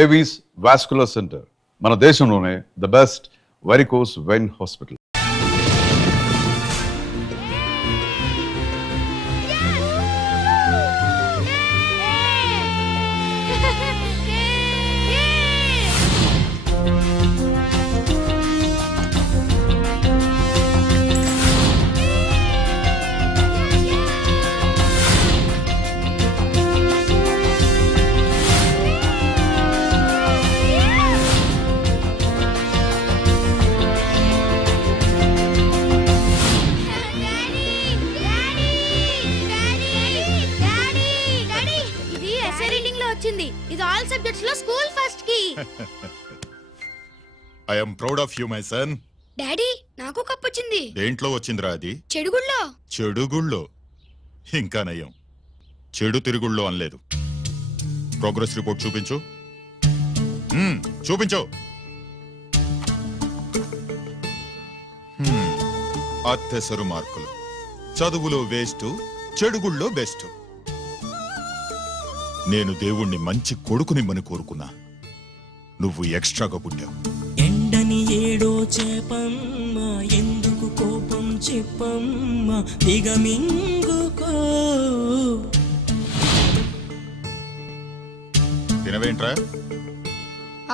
Avis vascular centre మన దేశంలోనే the best varicose vein hospital. ఇది ఆల్ సబ్జెక్ట్స్ లో స్కూల్ ఫస్ట్ కి. I am proud of you, my son. Daddy నాకు cup వచ్చింది. దేంట్లో వచ్చిందిరా అది? చెడుగుళ్ళో. చెడుగుళ్ళో? ఇంకా నయం, చెడు తిరుగుళ్ళో అనలేదు. ప్రోగ్రెస్ రిపోర్ట్ చూపించు. చూపించు. అత్తెసరు మార్కులు, చదువులో వేస్ట్, చెడుగుళ్ళో బెస్ట్. నేను దేవుణ్ణి మంచి కొడుకునిమ్మని కోరుకున్నా, నువ్వు ఎక్స్ట్రాగా పుట్టావు. ఎండని ఏడో చేపమ్మ, ఎందుకు కోపం చెప్పమ్మ, దిగమింగుకో. తినవేంట్రా?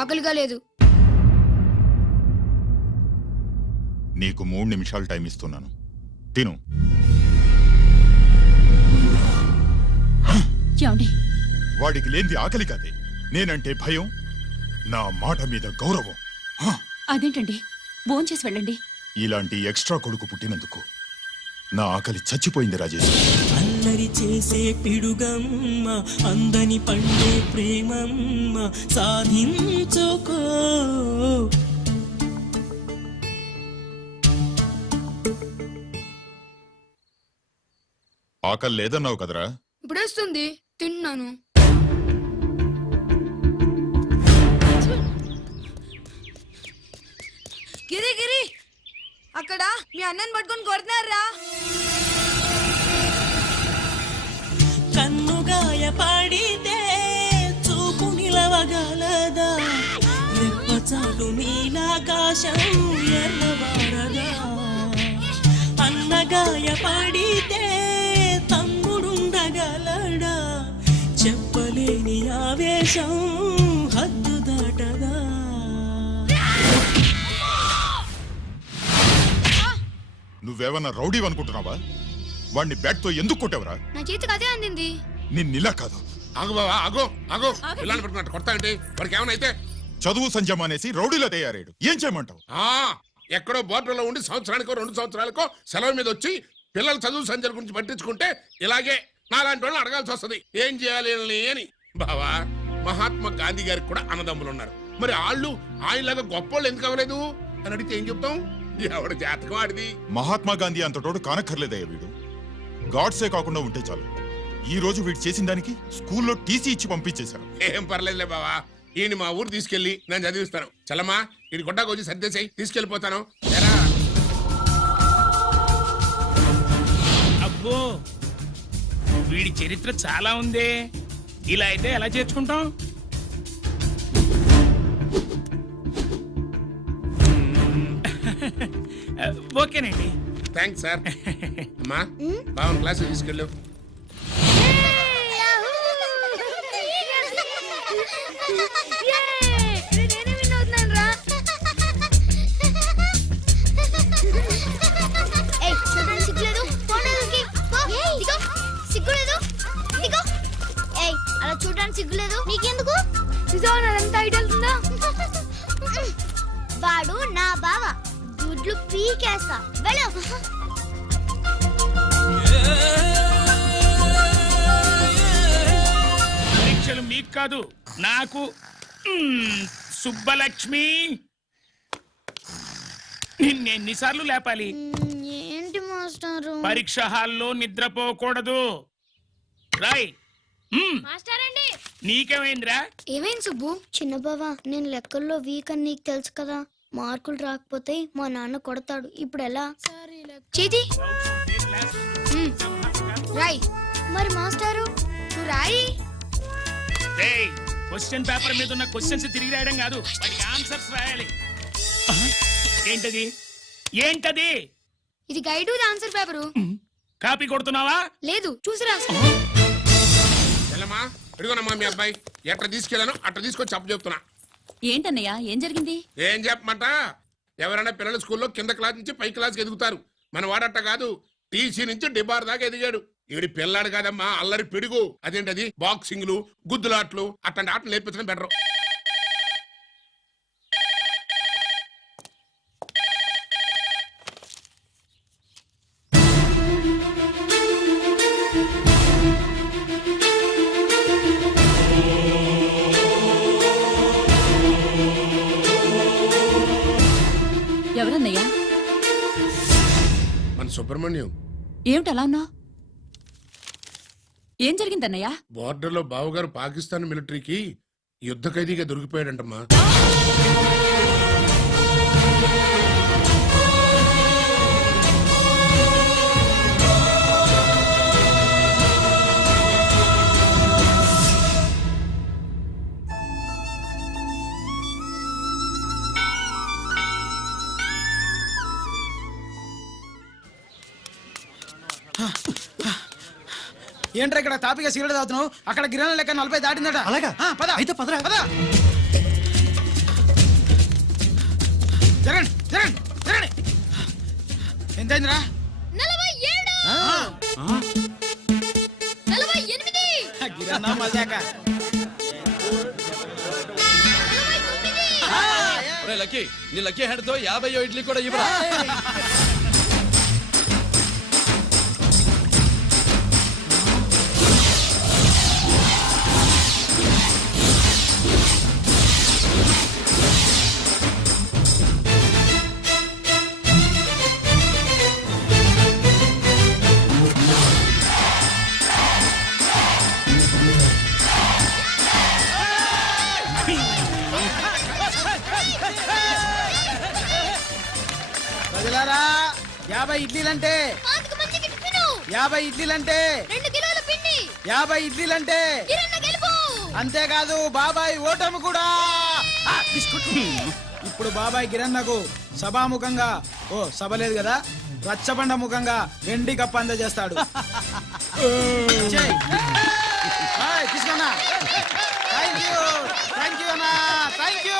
ఆకలిగా లేదు. నీకు 3 నిమిషాలు టైం ఇస్తున్నాను, తిను. వాడికి లేనిది ఆకలి కాదే, నేనంటే భయం, నా మాట మీద గౌరవం. అదేంటండి, భోంచేసి వెళ్ళండి. ఇలాంటి ఎక్స్ట్రా కొడుకు పుట్టినందుకు నా ఆకలి చచ్చిపోయింది రాజేష్. అల్లరి చేసే పిడుగమ్మ, అందని పండే ప్రేమమ్మ, సాధించుకో. ఆకలి లేదన్నావు కదరా? ఇప్పుడేస్తుంది, తిన్నాను. గిరి గిరి, అక్కడ మీ అన్నని పట్టుకొని కొడుతున్నారా? కన్నుగాయ పడితే చూపు నిలవగలదా, రెప్పచాటు నీలాకాశం ఎర్రబారదా. అన్నగాయ పడితే తమ్ముడుండగలడా, చెప్పలేని ఆవేశం హద్దు దాటదా. నువ్వేమన్నా రౌడీ అనుకుంటున్నావా? వాడిని బ్యాట్ తో ఎందుకు కొట్టావరా? నా చేతికి అదే అందింది. నిన్నిలా కాదు. ఆగు బావా, ఆగు ఆగు. పిల్లలు పెట్టుకున్నట్టు కొడతా అంటే వాడికి ఏమైనా చదువు సంజయం అనేసి రౌడీలో తయారాడు. ఏం చేయమంటావు? ఎక్కడో బోర్డులో ఉండి సంవత్సరానికో 2 సంవత్సరాలకో సెలవు మీద వచ్చి పిల్లల చదువు సంజయ్ గురించి పట్టించుకుంటే ఇలాగే నాలాంటి వాళ్ళని అడగాల్సి వస్తుంది ఏం చేయాలి అని. బావా, మహాత్మా గాంధీ గారికి కూడా అన్నదమ్ములు ఉన్నారు. మరి వాళ్ళు ఆయనలాగా గొప్పోళ్ళు ఎందుకు అవ్వలేదు అని అడిగితే ఏం చెప్తాం? ఎవడు జాతకం ఆడిది. మహాత్మా గాంధీ అంతటోడు కానక్కర్లేదయ్యా వీడు. గాడ్సే కాకుండా ఉంటే చాలు. ఈ రోజు వీడు చేసిన దానికి స్కూల్లో టీసీ ఇచ్చి పంపించేశారు. ఏం పర్లేదులే బావా, ఈయన మా ఊరు తీసుకెళ్లి నేను చదివిస్తాను. చలమా, ఇది కొట్టాకు వచ్చి సర్దేశాయి, తీసుకెళ్లిపోతాను. అబ్బో, వీడి చరిత్ర చాలా ఉందే. ఇలా అయితే ఎలా చేర్చుకుంటాం? ఓకేనండి, థ్యాంక్స్ సార్. అమ్మా, బావన్ క్లాస్ తీసుకెళ్ళు. అలా చూడడానికి సిగ్గులేదు నీకెందుకు? నిజంగా ఐడియా ఉందా? వాడు నా బావ, గుడ్లు పీకేస్తా. వెళ్ళు. పరీక్షలు మీకు కాదు, నాకు. సుబ్బలక్ష్మి, నిన్నెన్నిసార్లు లేపాలి? ఏంటి మాస్టారు? పరీక్ష హాల్లో నిద్రపోకూడదు. రాయ్. మాస్టర్ అండి, నీకేమైందిరా? ఏమైంది సుబ్బు? చిన్న బావా, నేను లెక్కల్లో వీక్ అని నీకు తెలుసు కదా. మార్కులు రాకపోతే మా నాన్న కొడతాడు. ఇప్పుడు ఎలా? చేతి రాయ్. మరి మాస్టారు నువ్వు రాయి. క్వశ్చన్ పేపర్ మీద ఉన్న క్వశ్చన్స్ తిరిగి రాయడం కాదు వాటికి ఆన్సర్స్ రాయాలి ఆ? ఏంటది ఏంటది ఇది గైడు ఆన్సర్ పేపరు కాపీ కొడుతున్నావా లేదు చూసి రాసుకో చెల్లమ్మా అడుగునమ్మా మీ అబ్బాయి ఎట్లా తీసుకెళ్ళాను అట్లా తీసుకొచ్చి చెప్పు చెప్తున్నా. ఏంటన్నయ్య ఏం జరిగింది? ఏం చెప్పమంట, ఎవరైనా పిల్లల స్కూల్లో కింద క్లాస్ నుంచి పై క్లాస్కి ఎదుగుతారు. మన వాడట్ట కాదు, టీసీ నుంచి డిబార్ దాకా ఎదిగాడు. ఈవిడి పిల్లాడు కాదమ్మా, అల్లరి పిడుగు. అదేంటది బాక్సింగ్లు, గుద్దులాట్లు అట్లాంటి ఆటలు నేర్పించడం బెటర్. ఎవరన్నయ్యా? మన సుబ్రహ్మణ్యం ఏమిటి అలా ఉన్నావు? ఏం జరిగిందన్నయ్యా? బోర్డర్లో బావగారు పాకిస్తాన్ మిలిటరీకి యుద్ధ ఖైదీగా దొరికిపోయాడంటమ్మా. ఏంట్రా ఇక్కడ తాపిగా సిగరెట్ తాగుతున్నావు? అక్కడ గిరణం లెక్క 40 దాటిందట. అలాగా పద అయితే పదరా పద. జరగండి జరగండి జరగండి. ఎంతైందిరా? 47 గిరణం మజాక. లక్కీ నీ లక్కీ హెడ్ తో 50 ఇడ్లీ కూడా ఇవ్వరా? ప్రజలారా 50 ఇడ్లీలంటే 50 ఇడ్లీలంటే 2 కిలోల పిండి 50 ఇడ్లీలంటే కిరణ్ గెలుపు. అంతేకాదు బాబాయ్ ఓటమి కూడా. ఇప్పుడు బాబాయ్ గిరన్నకు సభాముఖంగా సభ లేదు కదా, రచ్చబండ ముఖంగా వెండి కప్ప అందజేస్తాడు. తీసుకున్నా. థ్యాంక్ యూ అన్నా, థ్యాంక్ యూ.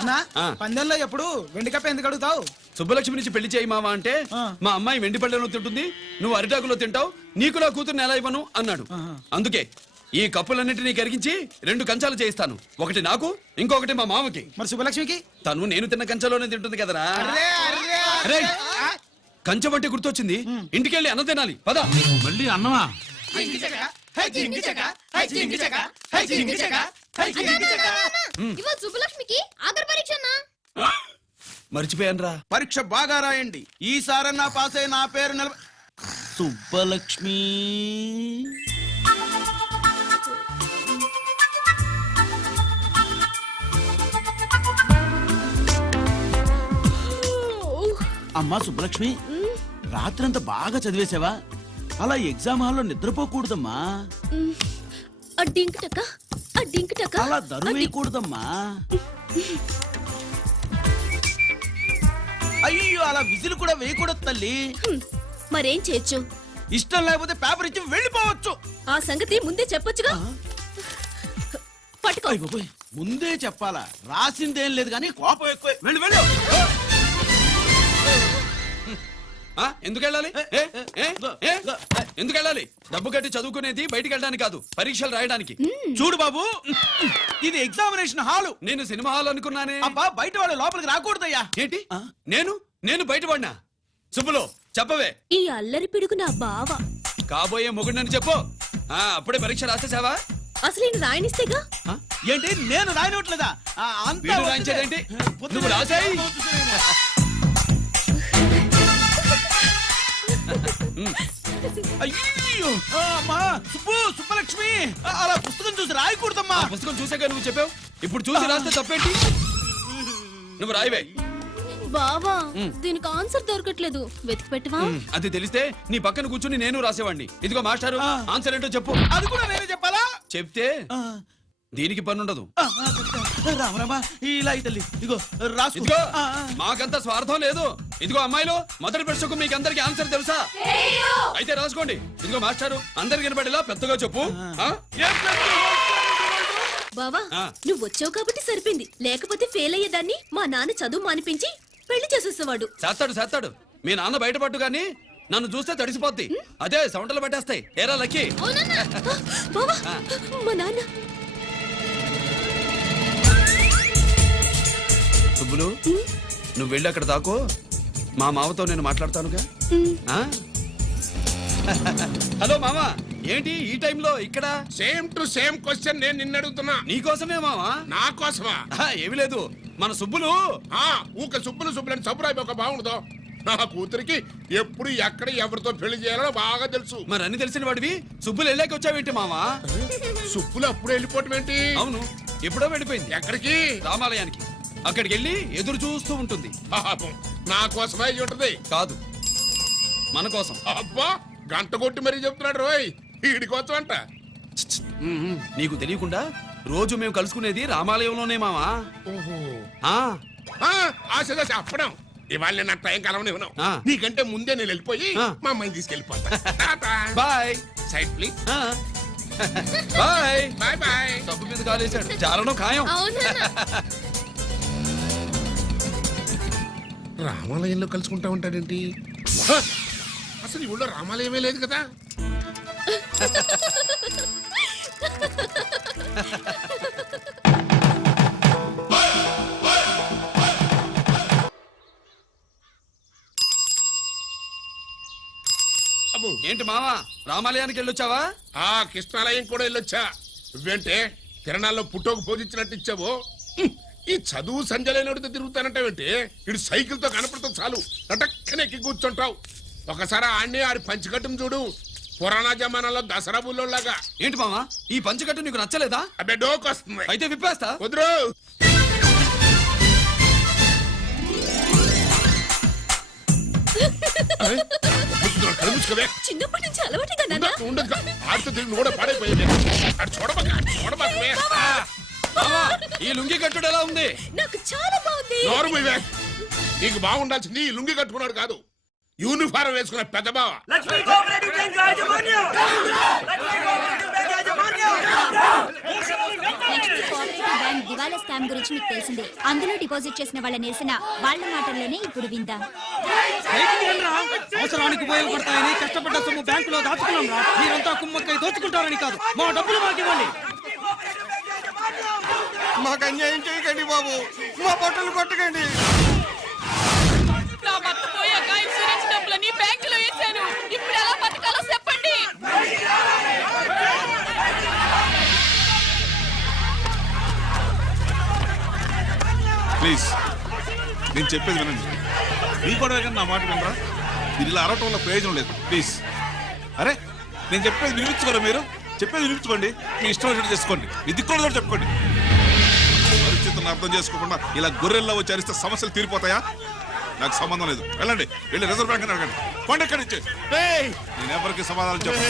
అన్నా, పందెంలో ఎప్పుడు వెండి కప్ప ఎందుకు అడుగుతావు? సుబ్బలక్ష్మి నుంచి పెళ్లి చేయి మావా అంటే మా అమ్మాయి వెండి పళ్ళెలో తింటుంది, నువ్వు అరిటాకులో తింటావు, నీకు నా కూతుర్ని ఎలా ఇవ్వను అన్నాడు. అందుకే ఈ కప్పులన్నింటినీ కరిగించి 2 కంచాలు చేయిస్తాను. ఒకటి నాకు, ఇంకొకటి మా మామకి. మరి శుభలక్ష్మికి? తను నేను తిన్న కంచంలోనే తింటుంది కదరా. అరే కంచం అంటే గుర్తొచ్చింది, ఇంటికెళ్ళి అన్నం తినాలి పద. మళ్ళీ అన్నమా? ఇవాళ సుబ్బలక్ష్మికి ఆఖరి పరీక్ష అన్నా. మర్చిపోయానురా. పరీక్ష బాగా రాయండి, ఈసారన్నా పాస్ అయి నా పేరు సుబ్బలక్ష్మి. అమ్మా సుబ్బలక్ష్మి, రాత్రంతా బాగా చదివేశావా? అలా ఎగ్జామ్ హాల్లో నిద్రపోకూడదమ్మా. అలా దరువేయకూడదమ్మా. అయ్యో అలా విజిల్ కూడా వేయకూడదు తల్లి. మరేం చేయొచ్చు? ఇష్టం లేకపోతే పేపర్ ఇచ్చి వెళ్ళిపోవచ్చు. ఆ సంగతి ముందే చెప్పొచ్చుగా. పట్టుకో. అయ్య బాబోయ్, ముందే చెప్పాలా? రాసిందేం లేదు కానీ కోపం ఎక్కువ. వెళ్ళు వెళ్ళు. ఎందుకు వెళ్ళాలి? ఎందుకు వెళ్ళాలి? డబ్బు కట్టి చదువుకునేది బయటికి వెళ్ళడానికి కాదు, పరీక్షలు రాయడానికి. చూడు బాబు, ఇది ఎగ్జామినేషన్ హాలు. నేను సినిమా హాల్ అనుకున్నానే. అబ్బా, బయట వాళ్ళు లోపలికి రాకూడదయ్యా. ఏంటి? నేను బయటపడినా? సుబ్బులు చెప్పవే. ఈ అల్లరి పిడుగు నా బావ. కాబోయే మొగుడిని చెప్పు. అప్పుడే పరీక్ష రాసేసావా? అసలు ఈయన రాయనిస్తేగా. ఏంటి నేను రాయనట్లేదా? వీడు రాయించాడేంటి? నువ్వు రాసాయి. అయ్యో అమ్మా, సుబ్బలక్ష్మి, అలా పుస్తకం చూసి రాయకూడదమ్మా. పుస్తకం చూసాక నువ్వు చెప్పావు, ఇప్పుడు చూసి రాస్తే తప్పేంటి? నువ్వు రాయవే. బావా దీనికి ఆన్సర్ దొరకట్లేదు వెతికి పెట్టవా అది తెలిస్తే నీ పక్కన కూర్చుని నేను రాసేవాడిని. ఇదిగో మాస్టారు, ఆన్సర్ ఏంటో చెప్పు. అది కూడా నేనే చెప్పాలా? చెప్తే దీనికి పని ఉండదు. రామరామా ఇలా ఈ తల్లి ఇదిగో రాసుకో. ఇదిగో మాకంత స్వార్థం లేదు. ఇదిగో అమ్మాయిలు, మొదటి ప్రశ్నకు మీకు అందరికి ఆన్సర్ తెలుసా? అయితే రాసుకోండి. ఇదిగో మాస్టారు, అందరికి వినపడేలా పెద్దగా చెప్పు. బావా నువ్వు వచ్చావు కాబట్టి సరిపోయింది, లేకపోతే ఫెయిల్ అయ్యేదాన్ని. మా నాన్న చదువు మానిపించి పెళ్లి చేసేసేవాడు. చేస్తాడు. మీ నాన్న బయటపడ్డు గాని నన్ను చూస్తే తడిసిపోద్ది. అదే సౌంటలు పట్టేస్తాయి. ఏరా లక్కీ. బావా మా నాన్న. సుబ్బులు, నువ్వు వెళ్ళి అక్కడ దాకో. మా మామతో నేను మాట్లాడతానుగా. ఆ? హలో మామా, ఏంటి ఈ టైంలో ఇక్కడ? సేమ్ టు సేమ్ క్వశ్చన్ నేను నిన్ను అడుగుతున్నా. నీకోసమే మామా. నా కోసమా? ఏమి లేదు, మన సుబ్బులు ఊక సుబ్బులు అని సబ్బురాయి ఒక బాగుండదు. నా కూతురికి ఎప్పుడు ఎక్కడ ఎవరితో పెళ్లి చేయాలో బాగా తెలుసు. మరి అన్ని తెలిసిన వాడివి సుబ్బులు వెళ్ళాక వచ్చావేంటి మామా? సుబ్బులు అప్పుడు వెళ్ళిపోవటం ఏంటి? అవును, ఎప్పుడో వెళ్ళిపోయింది. ఎక్కడికి? రామాలయానికి. అక్కడికి వెళ్ళి ఎదురు చూస్తూ ఉంటుంది. పాపం, నా కోసమే అయి ఉంటది. కాదు, మన కోసం. అబ్బా, గంట కొట్టి మరీ చెప్తున్నాడు రోయ్, వీడి కోసం అంట. నీకు తెలియకుండా రోజు మేము కలుసుకునేది రామాలయంలోనే మావా. ఆశ అప్పడం. ఇవాళ నేను నాకు టైం కలవని ఇవ్వను. ఆ. నీకంటే ముందే నేను వెళ్ళిపోయి మా అమ్మాయిని తీసుకెళ్ళిపోతా. Bye. Side please. Bye. Bye bye. డబ్బు మీద కాలేశాడు. చాలడం ఖాయం. రామాలయంలో కలుసుకుంటా ఉంటాడేంటి? హ! అసలు ఈ ఊళ్ళో రామాలయమే లేదు కదా. అబ్బో, ఏంటి మావా, రామాలయానికి వెళ్ళొచ్చావా? ఆ కృష్ణాలయం కూడా వెళ్ళొచ్చా. నువ్వేంటే తిరణాల్లో పుట్టోకు పూజించినట్టు ఇచ్చావు. ఈ చదువు సంజలైనడితో తిరుగుతానంటావేంటి? ఇటు సైకిల్ తో కనపడతావు చాలు నటక్కనే ఎక్కి కూర్చుంటావు. ఒకసారి ఆడిని ఆడి పంచికట్టును చూడు, పురాణ జమానాలో దసరా బుల్లోలాగా. ఏంటి మావా, ఈ పంచకట్టు నీకు నచ్చలేదా? అబ్బే డోక్ వస్తుంది. అయితే విప్పేస్తా. వద్దురు. చిన్నప్పటి నుంచి అలవాటుగా నాన్న. ఉండదు ఆడితో తిరిగి కూడా పాడైపోయింది. అటు చూడబాకవే. మావా, ఈ లుంగి కట్టుడు ఎలా ఉంది? నాకు చాలా బాగుంది. నోరు మూయవే. నీకు బాగుండాల్సింది ఈ లుంగి కట్టుకున్నాడు కాదు, యూనిఫారం వేసుకున్న పెద్ద బావ. బ్యాంక్ దివాలా స్కామ్ గురించి మీకు తెలిసిందే. అందులో డిపాజిట్ చేసిన వాళ్ళ నిరసన వాళ్ళ మాటల్లోనే ఇప్పుడు విందాం. అవసరానికి ఉపయోగపడతాయని కష్టపడ్డ సొమ్ము బ్యాంకులో దాచుకున్నాం రా. మీరంతా కుమ్మక్కై దోచుకుంటారని కాదు, మా డబ్బులు మాకు ఇవ్వండి. మాకు అన్యాయం చేయకండి బాబు, మా బట్టలు కొట్టకండి. నా భర్త పోయాక ఇన్సూరెన్స్ డబ్బులని బ్యాంకులో వేశాను. ఇప్పుడు ఎలా బతకాలో చెప్పండి. ప్లీజ్, నేను చెప్పేది వినండి. మీ కూడా నా మాట వినరా? మీరు ఇలా అరవటం వల్ల ప్రయోజనం లేదు. ప్లీజ్. అరే, నేను చెప్పేది వినిపించుకోరా? మీరు చెప్పేది వినిపించుకోండి. మీ ఇష్టం వచ్చినట్టు చేసుకోండి. మీ దిక్కులో చెప్పుకోండి. పరిస్థితులను అర్థం చేసుకోకుండా ఇలా గొర్రెల్లో వచ్చి అరిస్తే సమస్యలు తీరిపోతాయా? నాకు సంబంధం లేదు. వెళ్ళండి, వెళ్ళి రిజర్వ్ బ్యాంక్ అడగండి. కొండ ఎక్కడి నుంచి నేను ఎవరికి సమాధానం చెప్పను.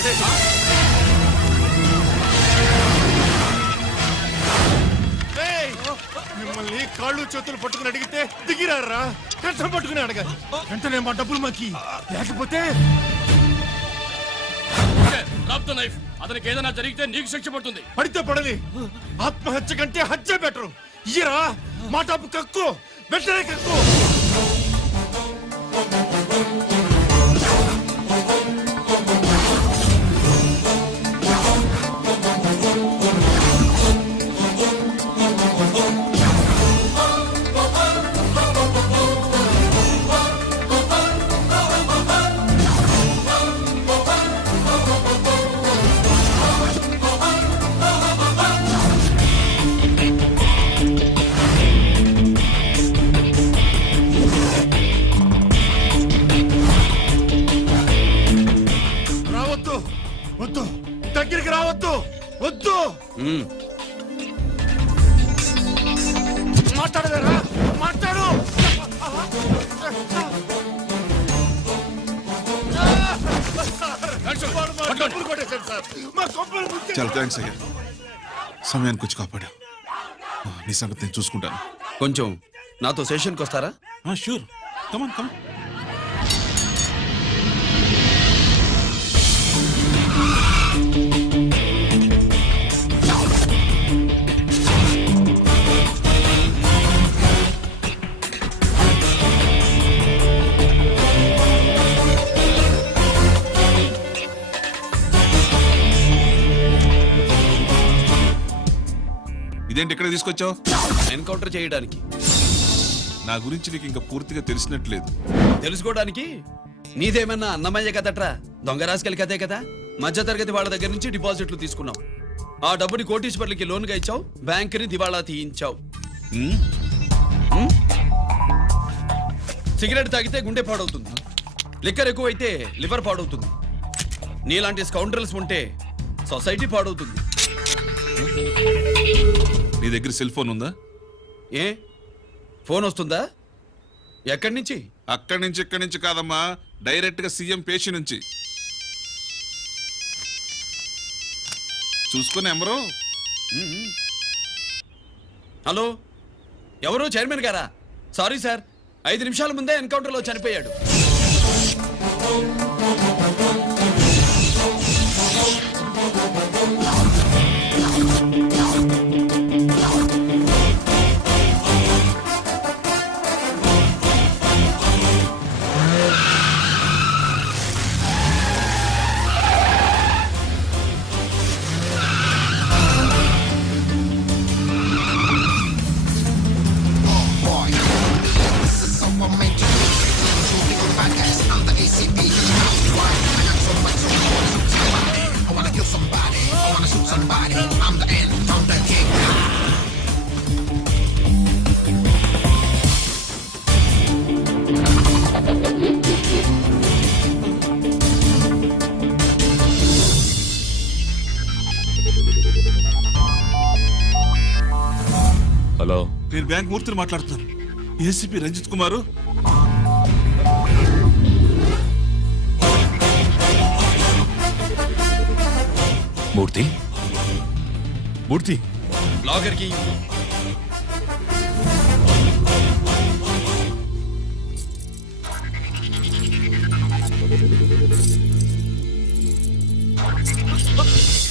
మిమ్మల్ని కాళ్ళు చేతులు పట్టుకుని అడిగితే దిగిరారా? కష్టం పట్టుకుని అడగాలి. వెంటనే మా డబ్బులు మాకి, లేకపోతే అతనికి ఏదైనా జరిగితే నీకు శిక్ష పడుతుంది. పడితే పడని, ఆత్మహత్య కంటే హత్య బెటరు. ఇయ్యరా మా డబ్బు కక్కు, వెంటనే కక్కు. వద్దు, దగ్గరికి రావద్దు, వద్దు. మాట్లాడవేరా? మాట్లాడు. డబ్బులు కొట్టేశారు సార్ మా కొంపలు ముంచెత్తారు. చాలా థ్యాంక్స్ అయ్యా, సమయానికి వచ్చి కాపాడా. నీ సంగతి నేను చూసుకుంటాను. కొంచెం నాతో సెషన్కి వస్తారా? షూర్, కమాన్ కమాన్. ఇదేంటి ఇక్కడ తీసుకొచ్చావు? ఎన్కౌంటర్ చేయడానికి. నా గురించి నీకు ఇంకా పూర్తిగా తెలిసినట్లేదు. తెలుసుకోవడానికి నీదేమన్నా అన్నమయ్య కదట్రా, దొంగ రాసుకెళ్ళి కదే కదా. మధ్యతరగతి వాళ్ళ దగ్గర నుంచి డిపాజిట్లు తీసుకున్నావు, ఆ డబ్బుని కోటీశ్వర్లకి లోన్గా ఇచ్చావు, బ్యాంకుని దివాళా తీయించావు. సిగరెట్ తాగితే గుండె పాడవుతుంది, లిక్కర్ ఎక్కువైతే లివర్ పాడవుతుంది. నీలాంటి స్కౌండ్రల్స్ ఉంటే సొసైటీ పాడవుతుంది. నీ దగ్గర సెల్ ఫోన్ ఉందా? ఏ ఫోన్ వస్తుందా? ఎక్కడి నుంచి? అక్కడి నుంచి ఇక్కడి నుంచి కాదమ్మా, డైరెక్ట్ గా సీఎం పేషి నుంచి. చూసుకుని ఎవరో. హలో, ఎవరు? చైర్మన్ గారా? సారీ సార్, 5 నిమిషాల ముందే ఎన్కౌంటర్లో చనిపోయాడు. హలో, నేను బ్యాంక్ మూర్తిని మాట్లాడుతున్నాను. ఏసీపీ రంజిత్ కుమారు. మూర్తి మూర్తి లాగర్కి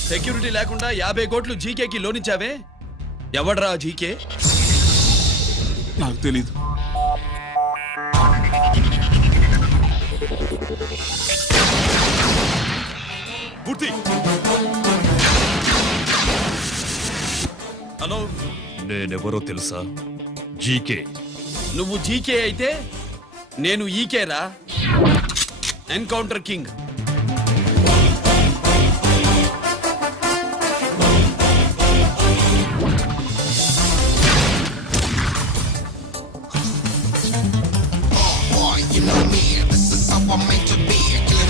సెక్యూరిటీ లేకుండా 50 కోట్లు జీకేకి లోన్ ఇచ్చావే, ఎవడ్రా జీకే? నాకు తెలీదు. మూర్తి హలో, నేనెవరో తెలుసా? జీకే. నువ్వు జీకే అయితే నేను ఈకేరా, encounter king.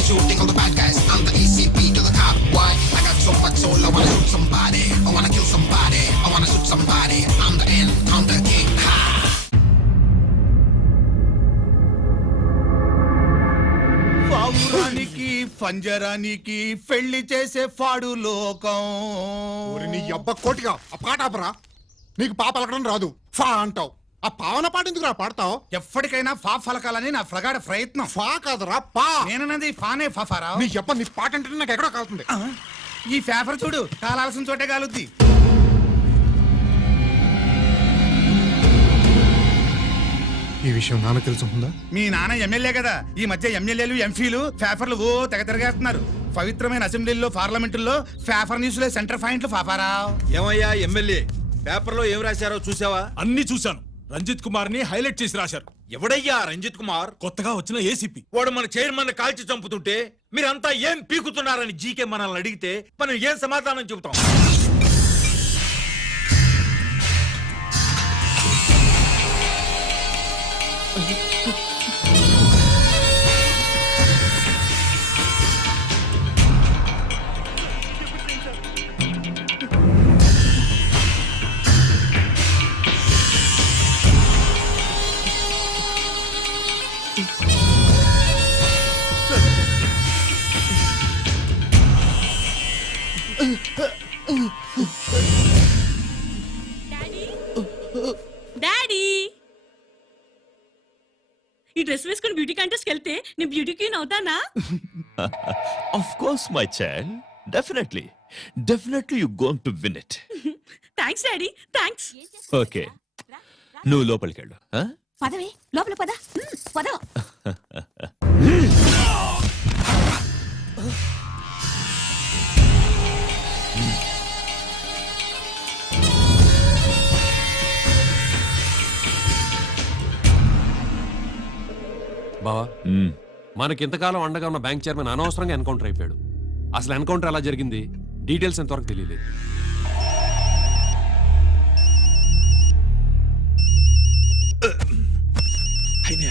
Shooting all the bad guys, I'm the ACP to the cop. Why? I got so much soul, I wanna shoot somebody. I wanna kill somebody, I wanna shoot somebody. I'm the Encounter King. Ha! పావురానికి పంజరానికి పెళ్లి చేసే ఫాడు లోకం. నీ అబ్బ కోటిగా ఆ పాట ఆపరా. నీకు పాప పలకడం రాదు, ఫా అంటావు. ఆ పావన పాట ఎందుకు రా పాడతావు? ఎప్పటికైనా ఫా ఫలకాలని నా ప్రగాఢ ప్రయత్నం. ఫా కాదురా పా. నేనన్నది ఫానే ఫాఫారా. నీ చెప్ప నీ పాట అంటే నాకు ఎక్కడో కాలుతుంది. ఈ పేపర్ చూడు, కాలాల్సిన చోటే కాలుద్ది. ఈ విషయం నాన్న తెలుసుకుందా? మీ నాన్న ఎమ్మెల్యే కదా, ఈ మధ్య ఎమ్మెల్యేలు ఎంపీలు పేపర్లు ఓ తెగ తిరగేస్తున్నారు. పవిత్రమైన అసెంబ్లీల్లో పార్లమెంటుల్లో పేపర్ న్యూస్లో సెంటర్ పాయింట్లు ఫాఫారా. ఏమయ్యా ఎమ్మెల్యే, పేపర్లో ఏం రాశారో చూసావా? అన్ని చూశాను. రంజిత్ కుమార్ ని హైలైట్ చేసి రాశారు. ఎవడయ్యా రంజిత్ కుమార్? కొత్తగా వచ్చిన ఏసీపీ. వాడు మన చైర్మన్ కాల్చి చంపుతుంటే మీరంతా ఏం పీకుతున్నారని జీకే మనల్ని అడిగితే మనం ఏం సమాధానం చెబుతాం? డ్రెస్ వేసుకుని బ్యూటీ కాంటెస్ట్ వెళ్తే నేను బ్యూటీ క్వీన్ అవుతానా? Of course my child, definitely you going to win it. Thanks daddy, thanks. Okay, నువ్వు లోపలికి వెళ్ళు. పదవే లోపల పద. పద. బావా, మనకింతకాలం అండగా ఉన్న బ్యాంక్ చైర్మన్ అనవసరంగా ఎన్కౌంటర్ అయిపోయాడు. అసలు ఎన్కౌంటర్ ఎలా జరిగింది డీటెయిల్స్ ఎంతవరకు తెలియలేదు.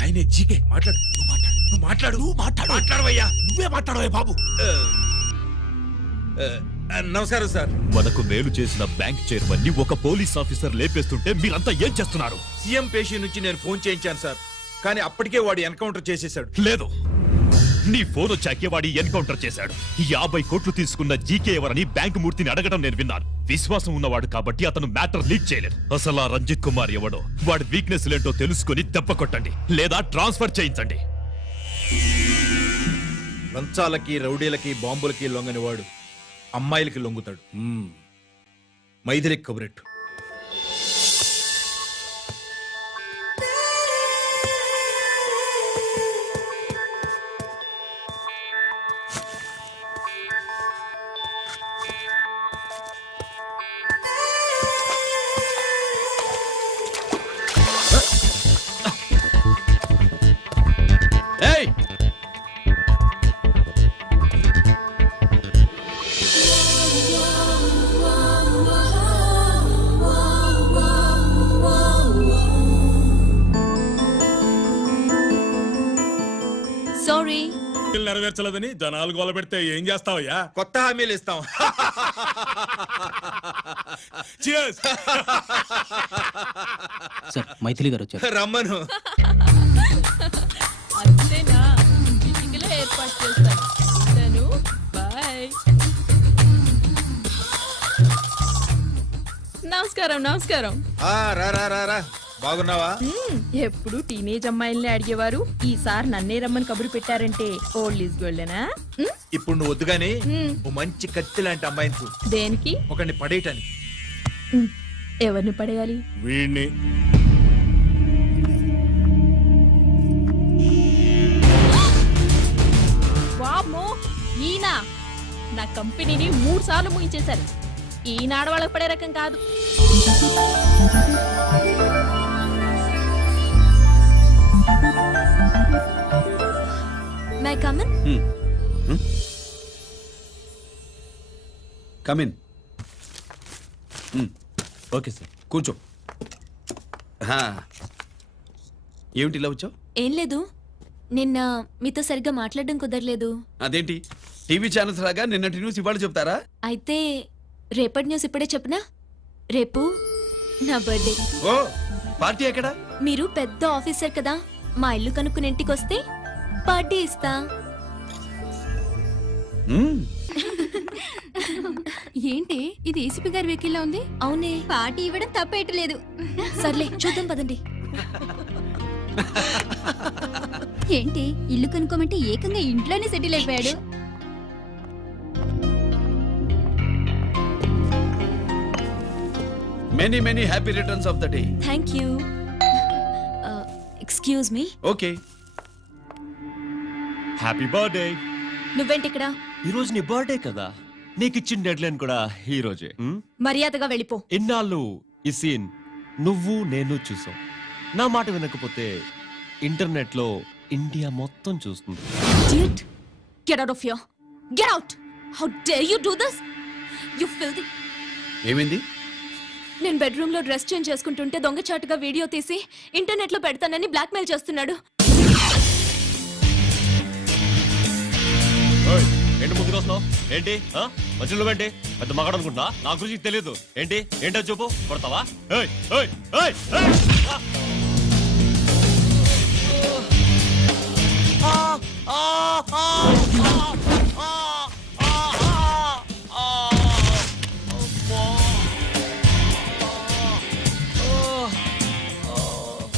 ఆయనే జీకే మాట్లాడు, నువ్వు మాట్లాడవయ్యా, నువ్వే మాట్లాడవయ్యా బాబు. నమస్కారం సార్. మనకు మేలు చేసిన బ్యాంక్ చైర్మన్ ని ఒక పోలీస్ ఆఫీసర్ లేపేస్తుంటే మీరంతా ఏం చేస్తున్నారు? సీఎం పేషి నుంచి నేను ఫోన్ చేయించాను సార్, కానీ అప్పటికే వాడు ఎన్కౌంటర్ చేసేసాడు. లేదు, నీ ఫోన్ వచ్చాకే వాడి ఎన్కౌంటర్ చేశాడు. 50 కోట్లు తీసుకున్న జీకే ఎవరని బ్యాంకు మూర్తిని అడగడం నేను విన్నాను. విశ్వాసం ఉన్నవాడు కాబట్టి అతను మ్యాటర్ లీక్ చేయలేదు. అసలు ఆ రంజిత్ కుమార్ ఎవడో, వాడి వీక్నెస్ ఏంటో తెలుసుకుని దెబ్బ కొట్టండి, లేదా ట్రాన్స్ఫర్ చేయించండి. లంచాలకి, రౌడీలకి, బాంబులకి లొంగని వాడు అమ్మాయిలకి లొంగుతాడు. మైథిలికి కబురెట్టు. ఏయ్, సారీ. నెరవేర్చలేదని జనాలు గోల పెడితే ఏం చేస్తావయ్యా? కొత్త హామీలు ఇస్తాం. సార్, మైథిలి గారు వచ్చారు. రమ్మను. అంతేనా? చిటికలో ఏర్పాటు చేస్తాను. బాయ్. నమస్కారం. నమస్కారం. రా. బాగున్నావా? ఎప్పుడు టీనేజ్ అమ్మాయిల్ని అడిగేవారు, ఈసారి నన్నే రమ్మని కబురు పెట్టారంటే ఓల్డ్ ఈజ్ గోల్డెనా? ఇప్పుడు నువ్వు వద్దుగానే ఓ మంచి కత్తి లాంటి అమ్మాయిని చూ. దేనికి? ఒకరిని పడేయటానికి. ఎవరిని పడేయాలి? వీడిని. వామ్మో, ఈయన నా కంపెనీని 3 సార్లు ముగించేశారు. ఈయన ఆడవాళ్ళకి పడే రకం కాదు. My come on. Come in. Okay sir. కూర్చో. ఏమిటి ఇలా వచ్చావు? ఏం లేదు, నిన్న మీతో సరిగ్గా మాట్లాడడం కుదరలేదు. అదేంటి, టీవీ ఛానల్స్ లాగా నిన్నటి న్యూస్ ఇవాళ చెప్తారా? అయితే రేపటి న్యూస్ ఇప్పుడే చెప్పనా? రేపు నా బర్త్డే. ఓ, పార్టీ ఎక్కడా? మీరు పెద్ద ఆఫీసర్ కదా, మా ఇల్లు కనుక్కుని ఇంటికి వస్తే పార్టీ ఇస్తా. ఏంటి ఇది ఏసీపీ గారి వెహికల్లా ఉంది? అవునే, పార్టీ ఇవ్వడం తప్పేయట్లేదు. సర్లే చూద్దాం పదండి. ఏంటి ఇల్లు కనుక్కోమంటే ఏకంగా ఇంట్లోనే సెటిల్ అయిపోయాడు. Many many happy returns of the day. Thank you. Excuse me. Okay. Happy birthday. నువ్వేంటి ఇక్కడ? ఈ రోజు నీ బర్త్డే కదా, నీకు ఇచ్చిన డెడ్ లైన్ కూడా ఈ రోజే. మర్యాదగా వెళ్ళిపో. ఇన్నాళ్ళు ఈ సీన్ నువ్వు నేను చూసాం. నా మాట వినకపోతే ఇంటర్నెట్ లో ఇండియా మొత్తం చూస్తుంది. Idiot! Get out of here! Get out! How dare you do this? You filthy! ఏమైంది? నేను బెడ్రూమ్ లో డ్రెస్ చేంజ్ చేసుకుంటుంటే దొంగచాటుగా వీడియో తీసి ఇంటర్నెట్ లో పెడతానని బ్లాక్మెయిల్ చేస్తున్నాడు. ఏంటి ముందుకు వస్తున్నావు? ఏంటి మధ్యలో ఏంటి? పెద్ద మగాడు అనుకుంటున్నా, నా గురించి తెలియదు. ఏంటో చూపు, కొడతావా?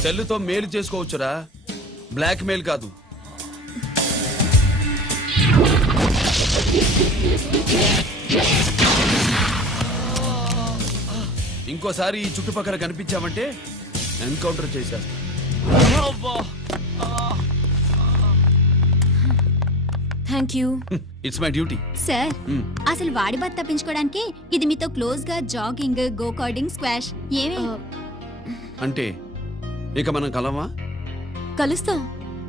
సెల్లుతో మేలు చేసుకోవచ్చురా, బ్లాక్ మెయిల్ కాదు. ఇంకోసారి ఈ చుట్టుపక్కల కనిపించామంటే ఎన్కౌంటర్ చేసేస్తా. Thank you. It's my duty. Sir అసలు వాడి బాధ తప్పించుకోవడానికి ఇది మీతో క్లోజ్ గా జాగింగ్ గో కార్డింగ్ స్క్వాష్ ఏమే అంటే ఇక మనం కలవా? కలుస్తాం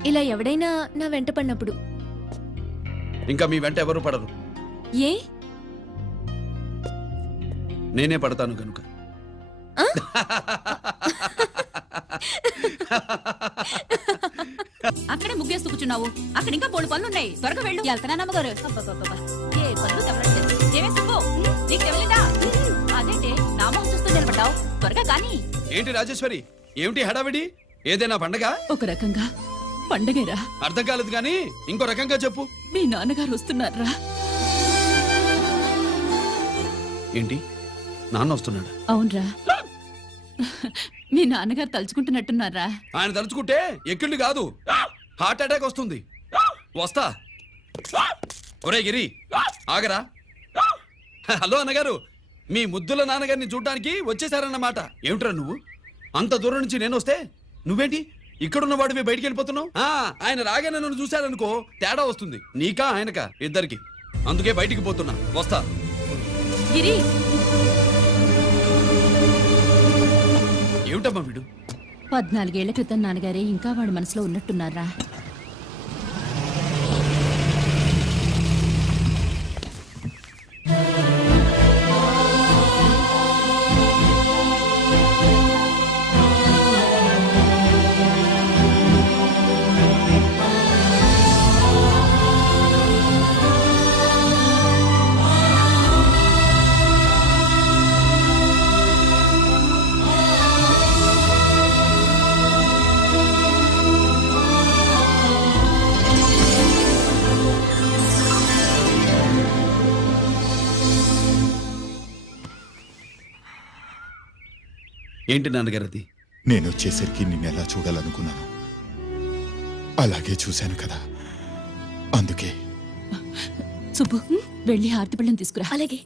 ఇలా ఎవడైనా నా వెంట పడినప్పుడు. ఇంకా మీ వెంట ఎవరు పడరు. ఏ? నేనే పడతాను కనుక. అక్కడే ముగ్గేస్తూ కూర్చున్నావు. అక్కడ ఇంకా 3 పనులు ఉన్నాయి. త్వరగా వెళ్ళు. వెళ్తానమ్మగారు. ఏ పనులు తెవరండి. ఏమే సుబ్బు, నీకు తెవలేదా? అదేంటి నామం చూస్తూ నిలబడ్డావు? త్వరగా కానీ. ఏంటి రాజేశ్వరి, ఏమిటి హడావిడి? ఏదైనా పండగ? ఒక రకంగా పండగేరా. అర్థం కాలేదు కానీ ఇంకో రకంగా చెప్పు. మీ నాన్నగారు వస్తున్నారా? ఏంటి నాన్న వస్తున్నాడు? అవునరా. మీ నాన్నగారు తలుచుకుంటున్నట్టున్నారా? ఆయన తలుచుకుంటే ఎక్కిళ్ళు కాదు, హార్ట్ అటాక్ వస్తుంది. వస్తా. ఒరే గిరి ఆగరా. హలో అన్నగారు, మీ ముద్దుల నాన్నగారిని చూడ్డానికి వచ్చేసారన్నమాట. ఏమిట్రా నువ్వు? అంత దూరం నుంచి నేను వస్తే నువ్వేంటి ఇక్కడున్న వాడివి బయటికి వెళ్ళిపోతున్నావు? ఆయన రాగానే నన్ను చూశారనుకో తేడా వస్తుంది, నీకా ఆయనకా ఇద్దరికి. అందుకే బయటికి పోతున్నా. వస్తా. గిరి, ఏమిటమ్మా వీడు? 14 ఏళ్ల క్రితం నాన్నగారే ఇంకా వాడి మనసులో ఉన్నట్టున్నారా? ఏంటి నాన్నగారు అది? నేను వచ్చేసరికి నిన్ను ఎలా చూడాలనుకున్నాను అలాగే చూశాను కదా, అందుకే. సుబ్బు, వెళ్ళి హారతి పళ్ళని తీసుకురా. అలాగే.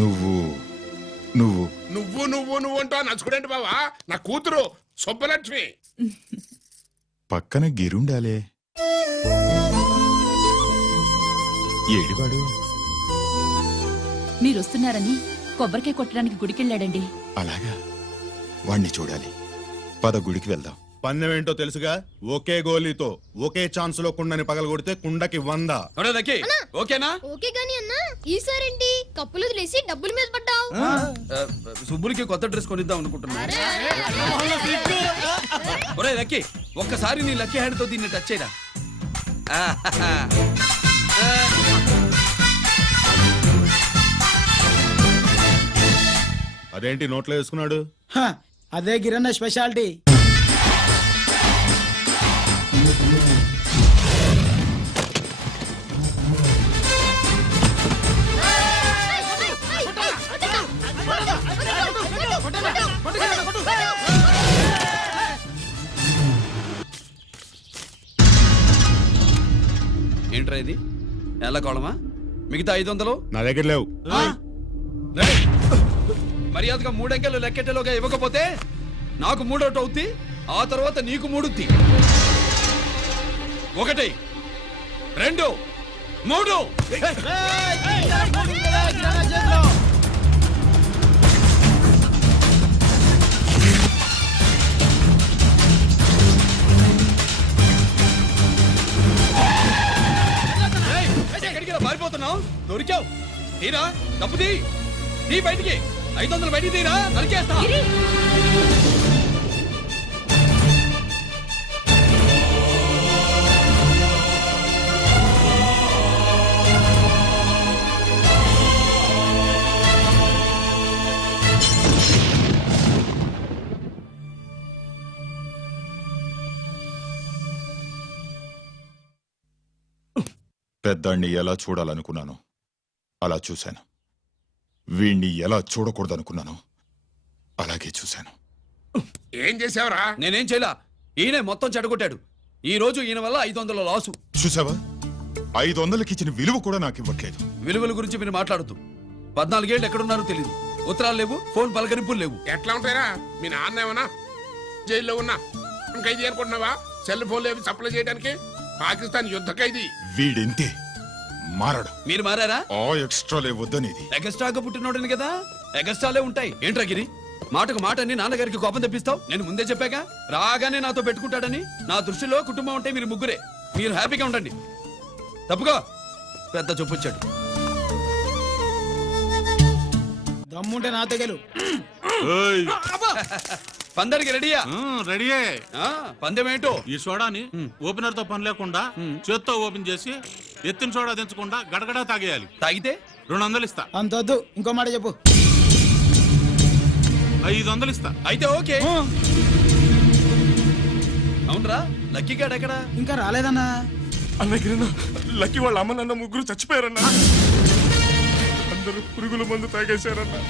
నువ్వు నువ్వు నువ్వు నువ్వు నువ్వు అంటా నచ్చుకునేంటి బావా? నా కూతురు సుబ్బలక్ష్మి. పక్కన గిరుండాలే. ఏడివాడు? మీరు వస్తున్నారని కొబ్బరికాయ కొట్టడానికి గుడికెళ్ళాడండి. అలాగా, వాణ్ణి చూడాలి. పద గుడికి వెళ్దాం. పందెం ఏంటో తెలుసుగా, ఒకే గోలీతో ఒకే ఛాన్స్ లో కుండని పగలగొడితే కుండకి 100. ఓకేనా? ఓకే గాని అన్నా ఈసారేంటి కప్పులు వదిలేసి డబ్బుల మీద పడ్డావు? సుబ్బులకి కొత్త డ్రెస్ కొనిద్దాం అనుకుంటున్నా. ఒరే లక్కీ, ఒక్కసారి నీ లక్కీ హ్యాండ్ తో దీన్ని టచ్ చేయరా. అదేంటి నోట్లో వేసుకున్నాడు? అదే గిరన్న స్పెషాలిటీ. ఏంట్రా ఇది? ఎలా కోళమా? మిగతా 500 నా దగ్గర లేవు. మర్యాదగా 3 అంకెలు లెక్కెట్టలోగా ఇవ్వకపోతే నాకు 3 అవుద్ది, ఆ తర్వాత నీకు 3. 1 2 3. ఎక్కడికి పారిపోతున్నావు? దొరికావు తీరా డబ్బు తీ బయటికి 500 బయటికి తీరా నరికేస్తా పెద్దాన్ని ఎలా చూడాలనుకున్నాను అలా చూశాను. వీణ్ణి ఎలా చూడకూడదనుకున్నాను అలాగే చూశాను. ఏం చేసావురా? నేనేం చేయలా, ఈయనే మొత్తం చెడగొట్టాడు. ఈ రోజు ఈయన వల్ల 500 లాసు. చూసావా, 500కి ఇచ్చిన విలువ కూడా నాకు ఇవ్వట్లేదు. విలువల గురించి మీరు మాట్లాడుతూ 14 ఏళ్ళు ఎక్కడున్నారో తెలియదు. ఉత్తరాలు లేవు, ఫోన్ పలకరింపులు లేవు. ఎట్లా ఉంటారా? మీ నాన్న ఏమన్నా జైల్లో ఉన్నా ఖైదీ అనుకుంటున్నావా? సెల్ ఫోన్ లేవి సప్లై చేయడానికి? పాకిస్తాన్ యుద్ధ ఖైదీ. వీడింతే మారడు. మీరు మారారా? ఆ ఎక్స్ట్రాలే వద్దనేది. ఎగస్ట్రాగా పుట్టినోడని కదా, ఎగస్ట్రాలే ఉంటాయి. ఏంట్రా గిరి, మాటకు మాట అని నాన్నగారికి కోపం తెప్పిస్తావు? నేను ముందే చెప్పాగా రాగానే నాతో పెట్టుకుంటాడని. నా దృష్టిలో కుటుంబం అంటే మీరు ముగ్గురే. మీరు హ్యాపీగా ఉండండి. తప్పుకో, పెద్ద చొప్పొచ్చాడు. దమ్ముంటే నా తెగలు పందానికి రెడీయా? రెడీయే. పందెం ఏంటో? ఈ సోడాని ఓపెనర్ తో పని లేకుండా చేత్తో ఓపెన్ చేసి ఎత్తిన సోడా దించకుండా గడగడా తాగేయాలి. తాగితే 200 ఇస్తా. అంత వద్దు, ఇంకో మాట చెప్పు. 500 ఇస్తా. అయితే ఓకే. అవునరా, లక్కీ గాడు ఎక్కడా? ఇంకా రాలేదన్నా. అన్నగిరినా, లక్కీ వాళ్ళ అమ్మ నాన్న ముగ్గురు చచ్చిపోయారన్నా. అందరూ పురుగుల మందు తాగేశారన్నా.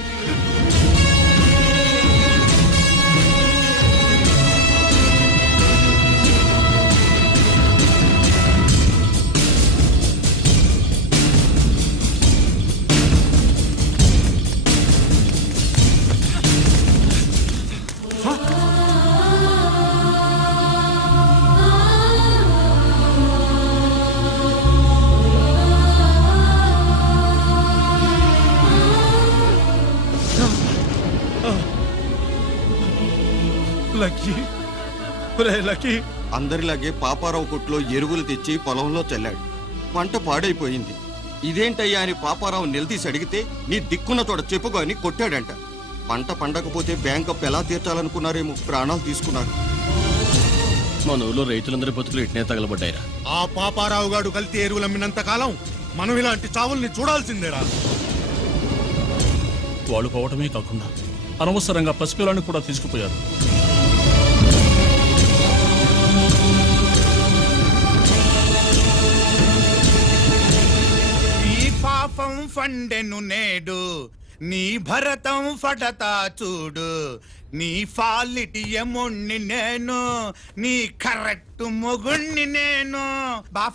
లక్కీ అందరిలాగే పాపారావు కొట్లో ఎరువులు తెచ్చి పొలంలో చల్లాడు. పంట పాడైపోయింది. ఇదేంటయ్యా అని పాపారావు నిలదీసి అడిగితే నీ దిక్కున్న తోడ చెప్పుకో అని కొట్టాడంట. పంట పండకపోతే బ్యాంక్ అప్పు ఎలా తీర్చాలనుకున్నారేమో ప్రాణాలు తీసుకున్నారు. మన ఊళ్ళో రైతులందరి బతుకులు ఇట్నే తగలబడ్డాయిరా. ఆ పాపారావు గాడు కల్తీ ఎరువులు అమ్మినంత కాలం మనం ఇలాంటి చావుల్ని చూడాల్సిందేరా. వాళ్ళు పోవటమే కాకుండా అనవసరంగా పసిపిల్లని కూడా తీసుకుపోయారు. ఈ పాపం ఫండెను నేడు, నీ భరతం ఫటతా చూడు. నీ ఫాలిటి ఎముణ్ణి నేను, నీ కరెక్ట్ మొగుణ్ణి నేను. బాగా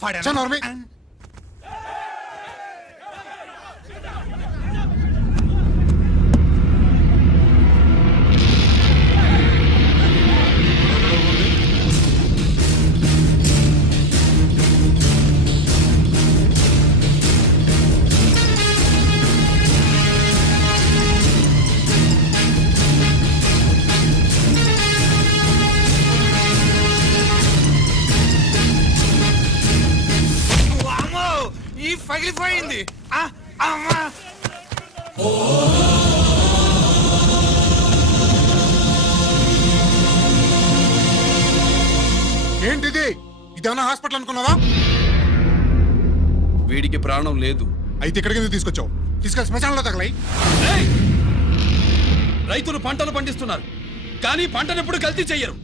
పగిలిపోయింది. ఏంటిది? ఇదేమన్నా హాస్పిటల్ అనుకున్నావా? వీడికి ప్రాణం లేదు. అయితే ఇక్కడికి ఎందుకు తీసుకొచ్చావు? తీసుకెళ్ళి శ్మశానంలో తగలై. రైతులు పంటలు పండిస్తున్నారు, కానీ పంటను ఎప్పుడు కల్తీ చెయ్యరు.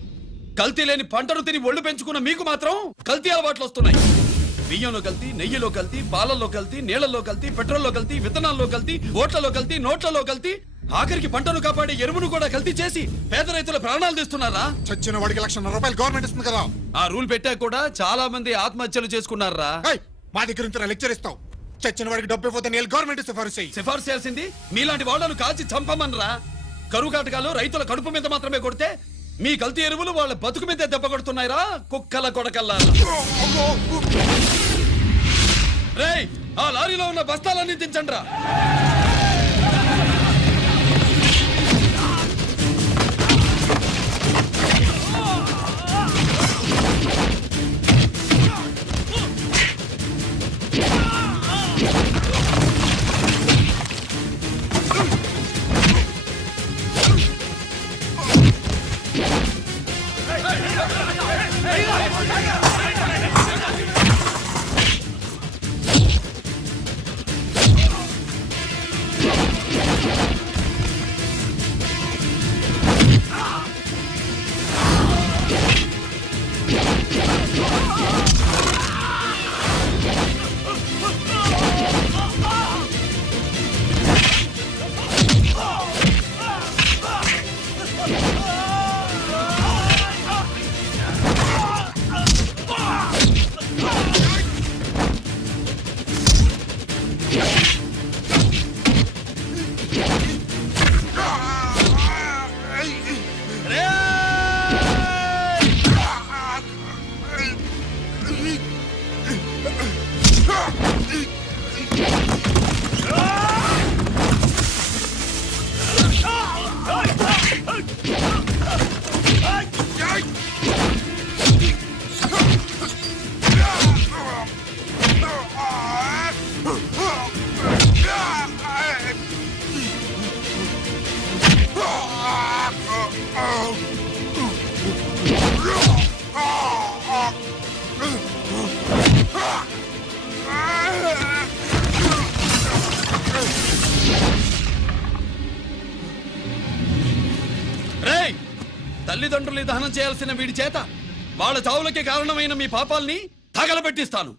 కల్తీ లేని పంటను తిని ఒళ్ళు పెంచుకున్న మీకు మాత్రం కల్తీ అలవాట్లు వస్తున్నాయి. బియ్యంలో కల్తీ, నెయ్యిలో కల్తీ, పాలల్లో కల్తీ, నీళ్లలో కల్తీ, పెట్రోల్లో కల్తీ, విత్తనాల్లో కల్తీ, ఓట్లలో కల్తీ, నోట్లలో కల్తీ, ఆఖరికి పంటను కాపాడే ఎరువును కూడా కల్తీ చేసి పేద రైతుల ప్రాణాలు తీస్తున్నారా? చచ్చిన వాడికి ₹1,00,000 గవర్నమెంట్ ఇస్తుంది కదా. ఆ రూల్ పెట్టాక కూడా చాలా మంది ఆత్మహత్యలు చేసుకున్నారా? మా దగ్గర ఇంత లెక్చర్ ఇస్తావు. చచ్చిన వాడికి డబ్బు ఇవ్వతే నేను గవర్నమెంట్ సిఫార్సు చేయాల్సింది మీలాంటి వాళ్ళను కాల్చి చంపమనరా? కరువు కాటకాలు రైతుల కడుపు మీద మాత్రమే కొడితే మీ కల్తీ ఎరువులు వాళ్ళ బతుకు మీద దెబ్బ కొడుతున్నాయిరా కుక్కల కొడకల్లా. రేయ్, ఆ లారీలో ఉన్న బస్తాలన్నీ దించండి రా. రేయ్, తల్లిదండ్రుల్ని దహనం చేయాల్సిన వీడి చేత వాళ్ళ చావులకి కారణమైన మీ పాపాల్ని తగలబెట్టిస్తాను.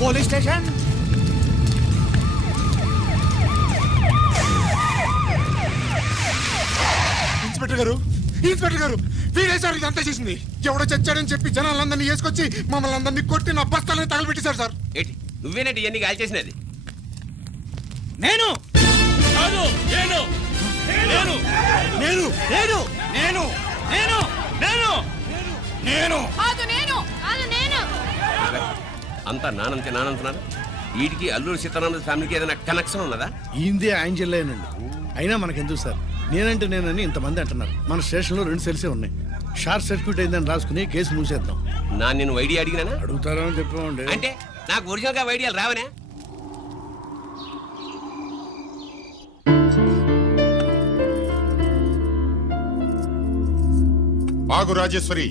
Police station. ఇన్స్పెక్టర్ గారు, ఇన్స్పెక్టర్ గారు, వీడేసారు ఇదంతా చేసింది. ఎవడో చచ్చాడని చెప్పి జనాలందరినీ వేసుకొచ్చి మమ్మల్ని అందరినీ కొట్టి నా బస్తాలని తగలబెట్టేశారు సార్. నువ్వేనండి ఇవన్నీ గాలి చేసినది? నేను కాదు, నేను నేను నేను నేను నేను నేను నేను నేను కాదు నేను కాదు నేను అంతా నానంతే నానంటున్నారు. వీటికి అల్లూరి సీతారామరాజు ఫ్యామిలీకి ఏదైనా కనెక్షన్ ఉన్నదా? ఈందే యాంజల్లేనండి. అయినా మనకెందుకు సార్, నేనంటే నేనని ఇంతమంది అంటున్నారు. మన స్టేషన్లో 2 సెల్సే ఉన్నాయి. షార్ట్ సర్క్యూట్ అయిందని రాసుకుని కేసు మూసేద్దాం. నేను ఐడియా అడిగినా అడుగుతారా అని చెప్పండి. అంటే నాకు ఒరిజినల్ గా ఐడియాలు రావనే? ఆగు రాజేశ్వరి.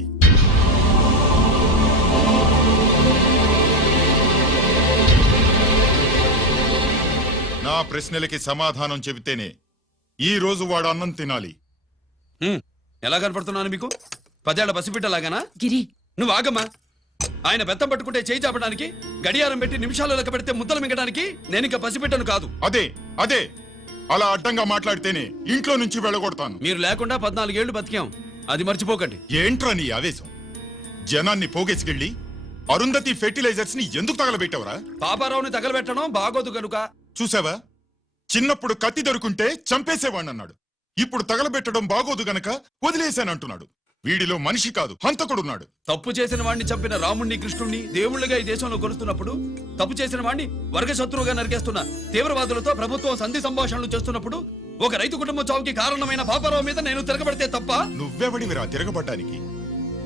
నా ప్రశ్నలకి సమాధానం చెబితేనే ఈ రోజు వాడు అన్నం తినాలి. ఎలా కనపడుతున్నాను మీకు? 10 ఏళ్ల పసిబిడ్డలాగానా? గిరి నువ్వు ఆగమ్మా. ఆయన బెత్తం పట్టుకుంటే చేయి చాపడానికి, గడియారం పెట్టి నిమిషాలు లెక్క పెడితే ముద్దలు మింగడానికి నేను ఇంకా పసిబిడ్డను కాదు. అదే అదే అలా అడ్డంగా మాట్లాడితేనే ఇంట్లో నుంచి వెళ్ళగొడతాను. మీరు లేకుండా 14 ఏళ్లు బతికాం, అది మర్చిపోకండి. ఏంట్రా నీ ఆవేశం? జనాన్ని పోగేసుకెళ్ళి అరుంధతి ఫెర్టిలైజర్స్ ని ఎందుకు తగలబెట్టావురా? పాపారావుని తగలబెట్టడం బాగోదు గనుక. చూసావా, చిన్నప్పుడు కత్తి దొరుకుంటే చంపేసేవాణ్ణన్నాడు. ఇప్పుడు తగలబెట్టడం బాగోదు గనక వదిలేశానంటున్నాడు. వీడిలో మనిషి కాదు, హంతకుడున్నాడు. తప్పు చేసిన వాడిని చంపిన రాముణ్ణి, కృష్ణుణ్ణి దేవుళ్ళుగా ఈ దేశంలో కొలుస్తున్నప్పుడు, తప్పు చేసిన వాడిని వర్గ శత్రువుగా నరికేస్తున్న తీవ్రవాదులతో ప్రభుత్వం సంధి సంభాషణలు చేస్తున్నప్పుడు, ఒక రైతు కుటుంబ చావుకి కారణమైన పాపారావు మీద నేను తిరగబడితే తప్ప? నువ్వెవడివిరా తిరగబడ్డానికి?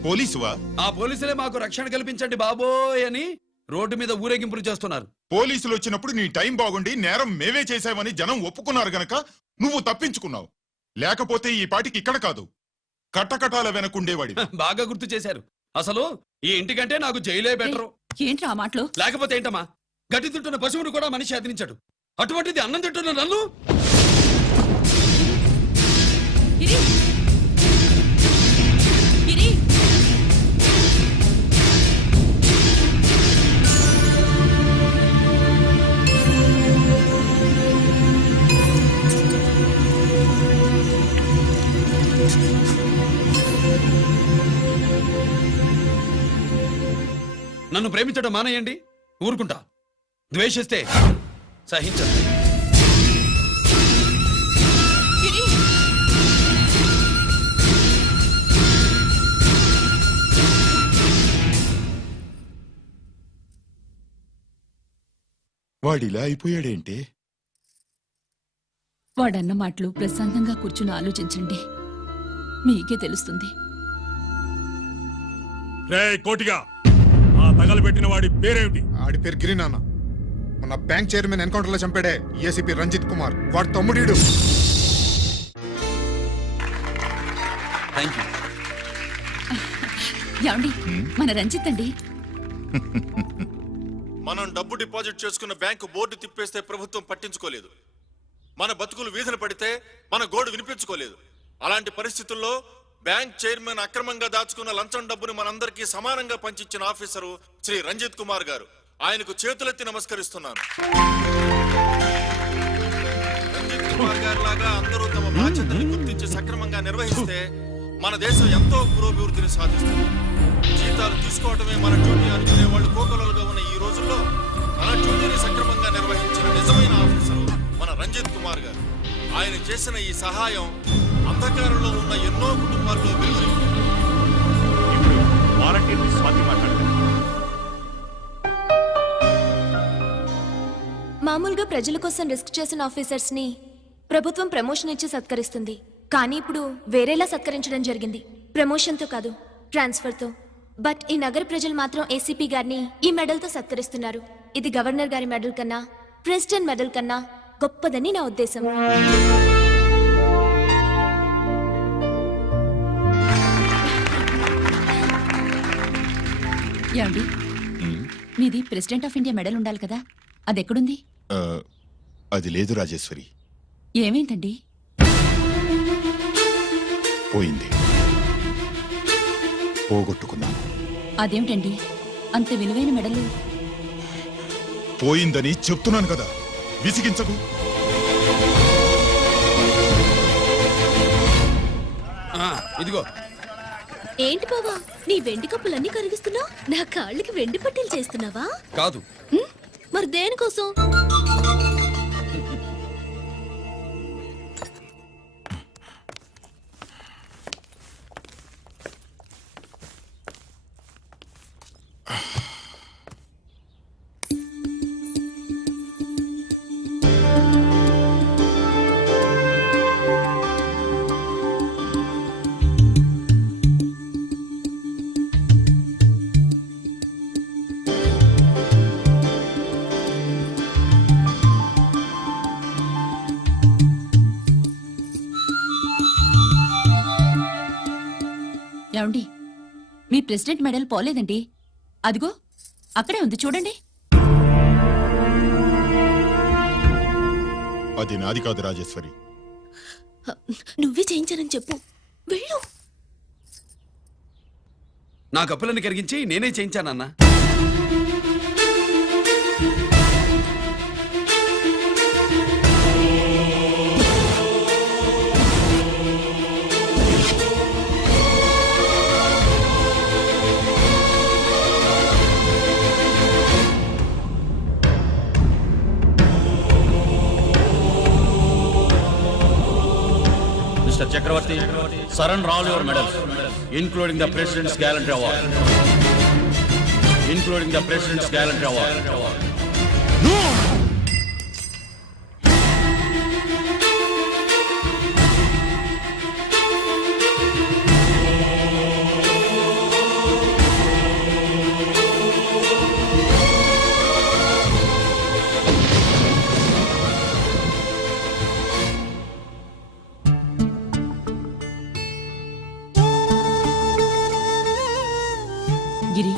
పోలీసువా? ఆ పోలీసులే మాకు రక్షణ కల్పించండి బాబోయ్ అని రోడ్డు మీద ఊరేగింపులు చేస్తున్నారు. పోలీసులు వచ్చినప్పుడు నీ టైం బాగుండి నేరం మేమే చేశామని జనం ఒప్పుకున్నారు గనక నువ్వు తప్పించుకున్నావు. లేకపోతే ఈ పాటికి ఇక్కడ కాదు, కటకటాల వెనకుండేవాడి. బాగా గుర్తు చేశారు. అసలు ఈ ఇంటికంటే నాకు జైలే బెటరు. ఏంట్రా ఆ మాటలు? లేకపోతే ఏంటమ్మా, గడ్డి తింటున్న పశువును కూడా మనిషి అదిరించాడు. అటువంటిది అన్నం తింటున్న నన్ను గిరి గిరి నన్ను ప్రేమించడం మానేయండి, ఊరుకుంటా. ద్వేషిస్తే సహించండి. గిరి, వాడిలా అయిపోయాడేంటి? వాడన్న మాటలు ప్రశాంతంగా కూర్చుని ఆలోచించండి, మీకే తెలుస్తుంది. రే కోటిగా, ఆ తగలబెట్టిన వాడి పేరేమిటి? ఆడి పేరు గిరి నాన్న. మన బ్యాంక్ చైర్మన్ ఎన్కౌంటర్ లో చంపాడే ఏసీపీ రంజిత్ కుమార్, వాడి తమ్ముడీడు. Thank you. ఏమండి, మన రంజిత్ అండి. మనం డబ్బు డిపాజిట్ చేసుకున్న బ్యాంకు బోర్డు తిప్పేస్తే ప్రభుత్వం పట్టించుకోలేదు. మన బతుకులు వీధులు పడితే మన గోడు వినిపించుకోలేదు. అలాంటి పరిస్థితుల్లో బ్యాంక్ చైర్మన్ అక్రమంగా దాచుకున్న లంచం డబ్బును మనందరికీ సమానంగా పంచిచ్చిన ఆఫీసరు శ్రీ రంజిత్ కుమార్ గారు. ఆయనకు చేతులెత్తి నమస్కరిస్తున్నాను. రంజిత్ కుమార్ గారి లాగా అందరూ తమ బాధ్యతని గుర్తించి సక్రమంగా నిర్వహిస్తే మన దేశం ఎంతో పురోభివృద్ధిని సాధిస్తుంది. జీతాలు తీసుకోవటమే మన డ్యూటీ అనుకునే వాళ్ళు కోకొలలుగా ఉన్న ఈ రోజుల్లో మన డ్యూటీని సక్రమంగా నిర్వహించిన నిజమైన ఆఫీసరు మన రంజిత్ కుమార్ గారు. ఆయన చేసిన ఈ సహాయం అంధకారంలో ఉన్న ఎన్నో కుటుంబాల్లో వెలుగుని. ఇప్పుడు వాలంటీర్ స్వాతి మాట్లాడారు. మామూలుగా ప్రజల కోసం రిస్క్ చేసిన ఆఫీసర్స్ ని ప్రభుత్వం ప్రమోషన్ ఇచ్చి సత్కరిస్తుంది. కానీ ఇప్పుడు వేరేలా సత్కరించడం జరిగింది. ప్రమోషన్తో కాదు, ట్రాన్స్ఫర్తో. బట్ ఈ నగర ప్రజలు మాత్రం ఏసీపీ గారిని ఈ మెడల్తో సత్కరిస్తున్నారు. ఇది గవర్నర్ గారి మెడల్ కన్నా, ప్రెసిడెంట్ మెడల్ కన్నా గొప్పదని నా ఉద్దేశం. ఏమండి, మీది ప్రెసిడెంట్ ఆఫ్ ఇండియా మెడల్ ఉండాలి కదా, అది ఎక్కడుంది? అది లేదు రాజేశ్వరి, ఏమైందండి? పోయింది, పోగొట్టుకున్నాను. అదేమిటండి అంత విలువైన మెడలు? పోయిందని చెప్తున్నాను కదా, విసిగించకు. ఇదిగో. ఏంటి బావా, నీ వెండి కప్పులన్నీ కరిగిస్తున్నావు? నా కాళ్ళకి వెండి పట్టీలు చేస్తున్నావా? కాదు. మరి దేనికోసం? ఏమండి, మీ ప్రెసిడెంట్ మెడల్ పోలేదండి, అదిగో అక్కడే ఉంది చూడండి. అది నాది కాదు రాజేశ్వరి. నువ్వే చేయించానని చెప్పు, వెళ్ళు. నా కప్పులన్నీ కరిగించి నేనే చేయించానన్నా. Mr. Chakravarti, surrender all your medals, including the President's Gallantry Award. Including the President's Gallantry Award. గిరి,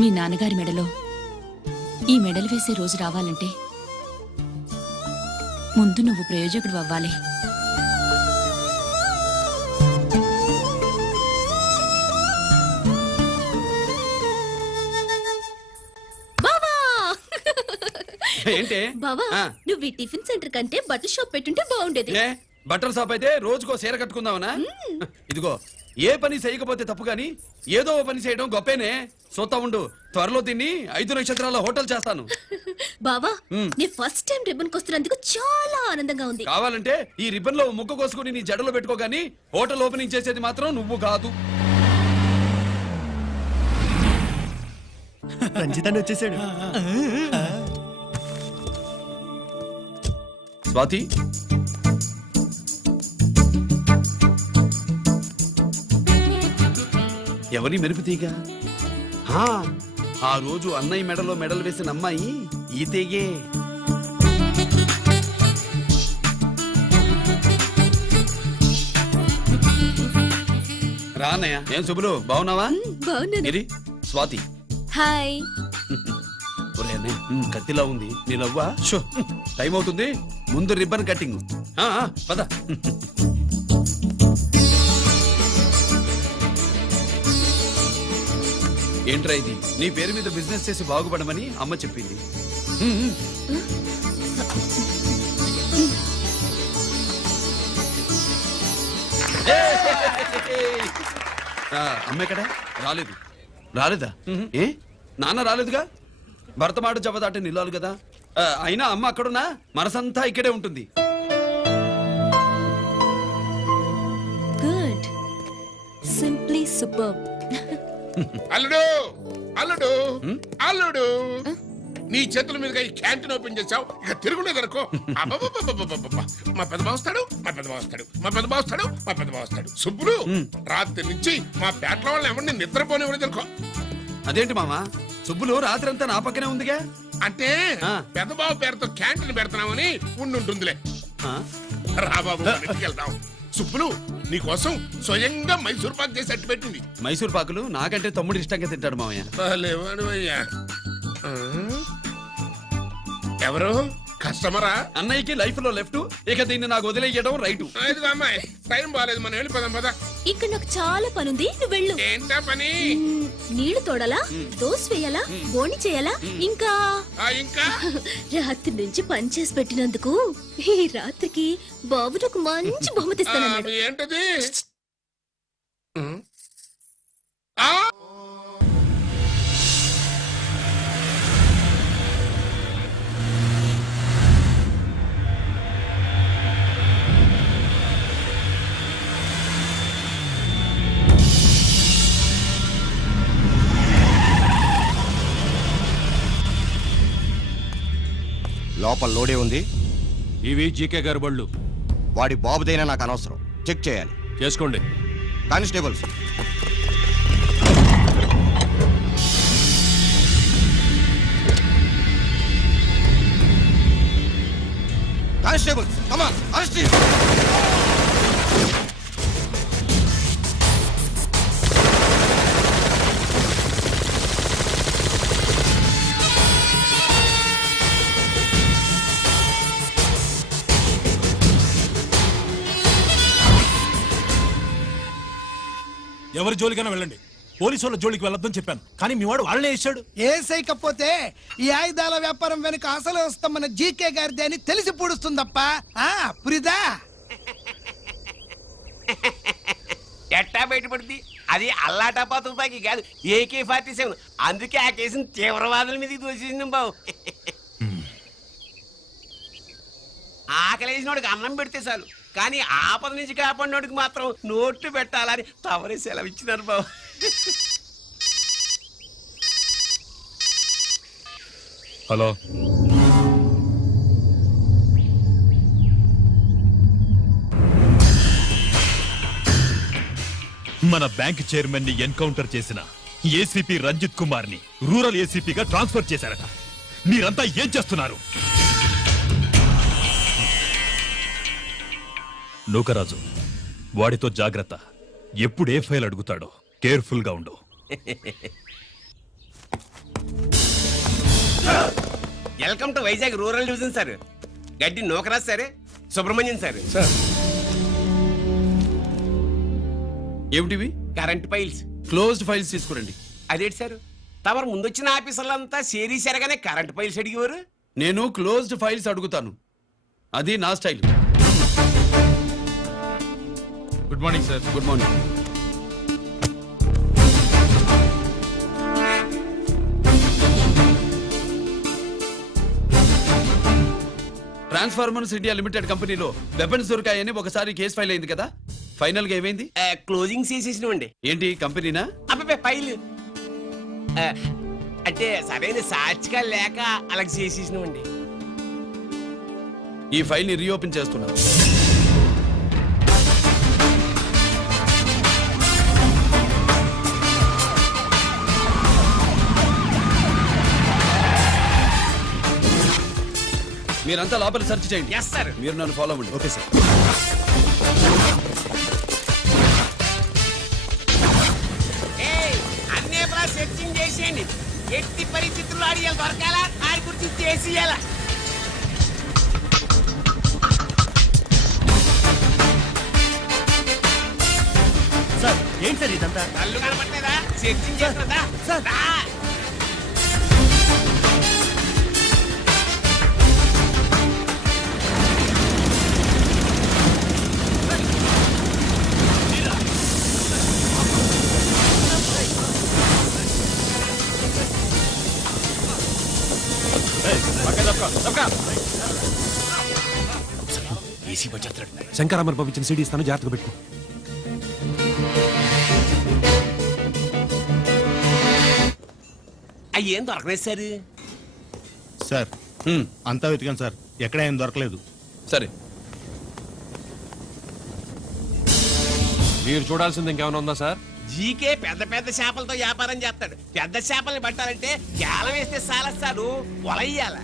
మీ నాన్నగారి మెడలో ఈ మెడలు వేసే రోజు రావాలంటే ముందు నువ్వు ప్రయోజకుడు అవ్వాలి. ఏంటి? బావా, నువ్వు ఈ టిఫిన్ సెంటర్ కంటే బట్టల షాప్ పెట్టుంటే బాగుండేది. బట్టల షాప్ అయితే రోజుకో చీర కట్టుకుందామనా ఇదిగో ఏ పని చేయకపోతే తప్పు గాని ఏదో ఓ పని చేయడం గొప్పేనే. సోతా ఉండు, త్వరలో దీన్ని 5 నక్షత్రాల హోటల్ చేస్తాను. బావా నీ ఫస్ట్ టైం రిబ్బన్ కొస్తున్నందుకు చాలా ఆనందంగా ఉంది. కావాలంటే ఈ రిబ్బన్ లో ముక్క కోసుకుని నీ జడలో పెట్టుకో గానీ హోటల్ ఓపెనింగ్ చేసేది మాత్రం నువ్వు కాదు. రంజితాన్ని వచ్చేసాడు. స్వాతి, ఎవరి మెరుపు తీగ? ఆ రోజు అన్నయ్య మెడలో మెడలు వేసిన అమ్మాయి ఈ తీగే. రా అన్నయ్య. ఏం శుభులు, బాగున్నావా? బాగున్నాను. ఇది స్వాతి. హాయ్. ఒరే అన్నయ్య, కత్తిలా ఉంది నీ నవ్వా? షో, టైం అవుతుంది, ముందు రిబ్బన్ కట్టింగ్. పద. ఏంట్రా ఇది? నీ పేరు మీద బిజినెస్ చేసి బాగుపడమని అమ్మ చెప్పింది. అమ్మ ఎక్కడ? రాలేదు. రాలేదా? ఏ నాన్న రాలేదుగా? భర్త మాట జబదాటే నిల్లాలి కదా. అయినా అమ్మ అక్కడున్నా మనసంతా ఇక్కడే ఉంటుంది. Good, simply super. అల్లుడు అల్లుడు అల్లుడు, నీ చేతుల మీదుగా ఈ క్యాంటీన్ ఓపెన్ చేసావు, ఇక తిరుగులేదనుకో. మా పెద్ద బావస్తాడు, మా పెద్ద బావస్తాడు, మా పెద్ద బావస్తాడు, మా పెద్ద బావస్తాడు. సుబ్బులు రాత్రి నుంచి మా పేటల వాళ్ళని ఎవరిని నిద్రపోనివ్వలేదనుకో. అదేంటి మామా, సుబ్బులు రాత్రంతా నా పక్కనే ఉందిగా? అంటే పెద్ద బావ పేరుతో క్యాంటీన్ పెడుతున్నామని ఉండుంటుందిలే. రా బాబు, ఇంటికి వెళ్దాం. సుబ్బులు నీకోసం స్వయంగా మైసూర్ పాక్ చేసి అట్టు పెట్టింది. మైసూర్ పాకులు నాకంటే తమ్ముడు ఇష్టంగా తింటాడు మామయ్య. ఎవరు కస్టమరా? అన్నయ్యకి లైఫ్ లో లెఫ్ట్, ఇక దీన్ని నాకు వదిలేయడం రైట్. అమ్మాయి టైం బాగాలేదు, మనం వెళ్ళిపోదాం పదా. ఇక్కడ నాకు చాలా పనుంది, నువ్వు వెళ్ళు. ఏంటా పని? నీళ్లు తోడాలా, దోశ వేయాలా, బోని చేయాలా, ఇంకా ఇంకా రాత్రి నుంచి పని చేసి పెట్టినందుకు ఈ రాత్రికి బాబు నాకు మంచి బహుమతి ఇస్తానన్నాడు. ఏంటది? లోపల లోడే ఉంది. ఇవి జీకే గారి బళ్ళు. వాడి బాబుదైనా నాకు అనవసరం, చెక్ చేయాలి. చేసుకోండి. Constables, constables, come on, arrest him. ఎవరి జోలికైనా వెళ్ళండి, పోలీసు వాళ్ళ జోలికి వెళ్ళొద్దని చెప్పాను, కానీ మీ వాడు వాళ్ళనే ఇచ్చాడు. ఏ సైకపోతే ఈ ఆయుధాల వ్యాపారం వెనుక అసలు వస్తామన్న జీకే గారిది అని తెలిసి పూడుస్తుందప్ప. పురిదా ఎట్టా బయటపడుద్ది? అది అల్లాటపా తుపాకి కాదు, AK-47. అందుకే ఆ కేసుని తీవ్రవాదుల మీదకి దోషింది బావు. ఆకలేసినోడికి అన్నం పెడితే చాలు, కానీ ఆపద నుంచి కాపాడినోడికి మాత్రం నోట్లు పెట్టాలని తవరే సెలవు ఇచ్చినారు బాబు. హలో, మన బ్యాంక్ చైర్మన్ ని ఎన్కౌంటర్ చేసిన ఏసీపీ రంజిత్ కుమార్ ని రూరల్ ఏసీపీగా ట్రాన్స్ఫర్ చేశారట. మీరంతా ఏం చేస్తున్నారు? నూకరాజు, వాడితో జాగ్రత్త. ఎప్పుడు ఏ ఫైల్ అడుగుతాడో కేర్ఫుల్ గా ఉండు. Welcome to Vizag rural division sir. Gaddi Nookaraju sir, Subrahmanyam sir. ఏమిటివి? Current files. క్లోజ్డ్ ఫైల్స్ తీసుకురండి. అదేంటి సార్, తమరు ముందొచ్చిన ఆఫీసర్లంతా సేరీసరగానే కరెంట్ ఫైల్స్ అడిగేవారు. నేను క్లోజ్డ్ ఫైల్స్ అడుగుతాను, అది నా style. Good morning sir. Good morning. Transformers India limited కంపెనీలో వెపన్స్ దొరికాయని ఒకసారి కేసు ఫైల్ అయింది కదా, ఫైనల్ గా ఏమైంది? క్లోజింగ్ చేసేసినవండి. ఏంటి కంపెనీనా? అబ్బాయి ఫైల్ అంటే సరైన సాక్షిగా లేక అలా చేసేసినవండి. ఈ ఫైల్ ని రీఓపెన్ చేస్తున్నా. మీరంతా లోపల సెర్చ్ చేయండి. Yes sir. మీరు నన్ను ఫాలో అవ్వండి. Okay sir. అన్నే సెర్చింగ్ చేసేయండి. ఎట్టి పరిస్థితుల్లో ఆడియాలు దొరకాలా, ఆడి గురించి చేసేయాలా. సార్ ఏంటి సార్ ఇదంతా? కళ్ళు కనపడలేదా? సెర్చింగ్ చేస్తున్నదా? సార్. రా. ఏసీ వచ్చేస్తాడు. శంకరామర్ పంపించిన సీడీ ఇస్తాను, జాగ్రత్తగా పెట్టుకో. అయ్యేం దొరకలేదు సార్. సార్ అంతా వెతికాను సార్, ఎక్కడ ఏం దొరకలేదు. సరే, మీరు చూడాల్సింది ఇంకేమైనా ఉందా సార్? జీకే పెద్ద పెద్ద చేపలతో వ్యాపారం చేస్తాడు. పెద్ద చేపల్ని పట్టాలంటే గేలం వేస్తే సాలస్తాడు, వలయ్యాల.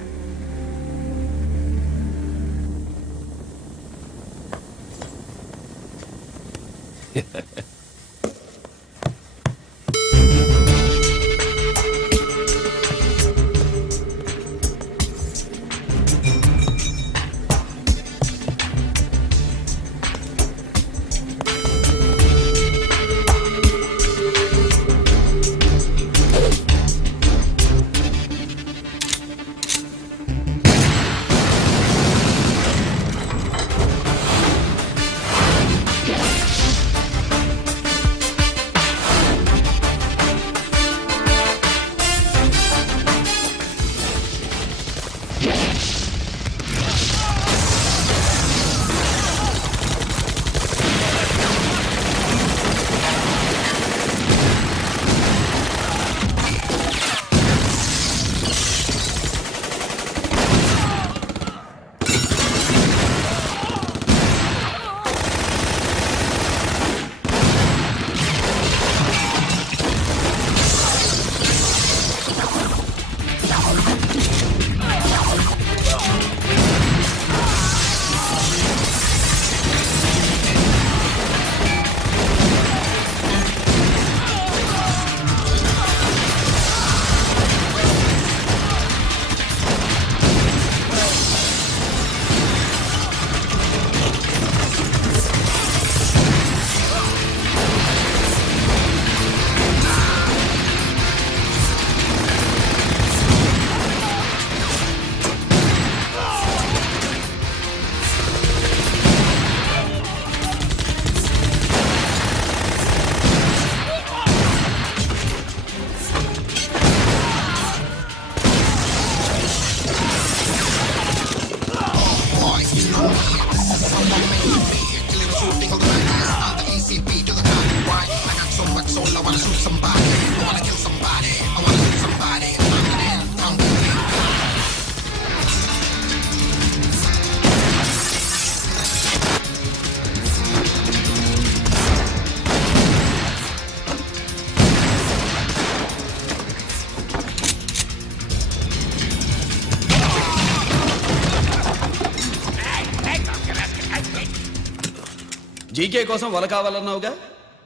జీకే కోసం వల కావాలన్నావుగా,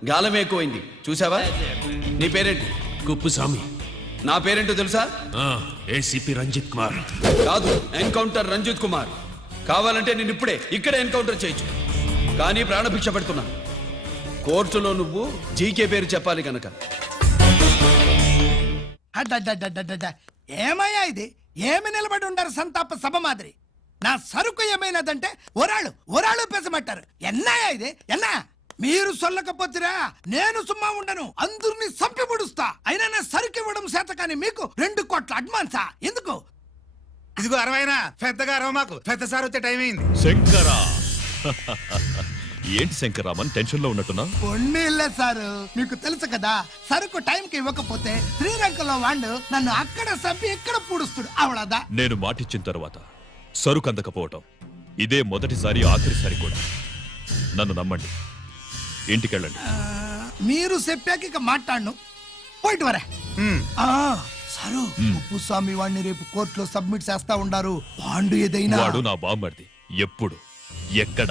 గాలం ఎక్కువైంది చూసావా? నీ పేరేంటి? కుప్పుస్వామి. నా పేరేంటో తెలుసా? ఏసీపీ రంజిత్ కుమార్. కాదు, ఎన్కౌంటర్ రంజిత్ కుమార్. కావాలంటే నేను ఇప్పుడే ఇక్కడే ఎన్కౌంటర్ చేయొచ్చు, కానీ ప్రాణభిక్ష పెడుతున్నా. కోర్టులో నువ్వు జీకే పేరు చెప్పాలి కనుక. ఏమయ్యా ఇది? ఏమి నిలబడి ఉండారు సంతాప సభ మాదిరి? నా సరుకు ఏమైనదంటే ఒరాళ్ళు ఒరాళ్ళు పెసమంటారు. ఎన్నాయా ఇది? ఎన్నా మీరు సొల్లకపోతురా నేను సుమ్మా ఉండను అందరిని సంపి పొడుస్తా అయినా నా సరుకు ఇవ్వడం చేత కానీ మీకు 2 కోట్ల అడ్వాన్సా ఎందుకు ఇదిగో 60 పెద్దగా అరవ మాకు పెద్ద సార్ వచ్చే టైం అయింది శంకరా ఏంటి శంకరామన్ టెన్షన్ లో ఉన్నట్టున్నా పొండిల్లే సారు మీకు తెలుసు కదా సరుకు టైంకి ఇవ్వకపోతే శ్రీలంకలో వాడు నన్ను అక్కడ సంపి ఇక్కడ పూడుస్తుడు అవడదా నేను మాటిచ్చిన తర్వాత సరుకు అందకపోవటం ఇదే మొదటిసారి ఆఖరిసారి కూడా నన్ను నమ్మండి ఇంటికెళ్ళండి మీరు చెప్పాక ఇక మాట్లాడను పోయిట్ వరా సారు ఉప్పుస్వామి వాడిని రేపు కోర్టులో సబ్మిట్ చేస్తా ఉండారు బాండు ఏదైనా వాడు నా బామ్మర్ది ఎప్పుడు ఎక్కడ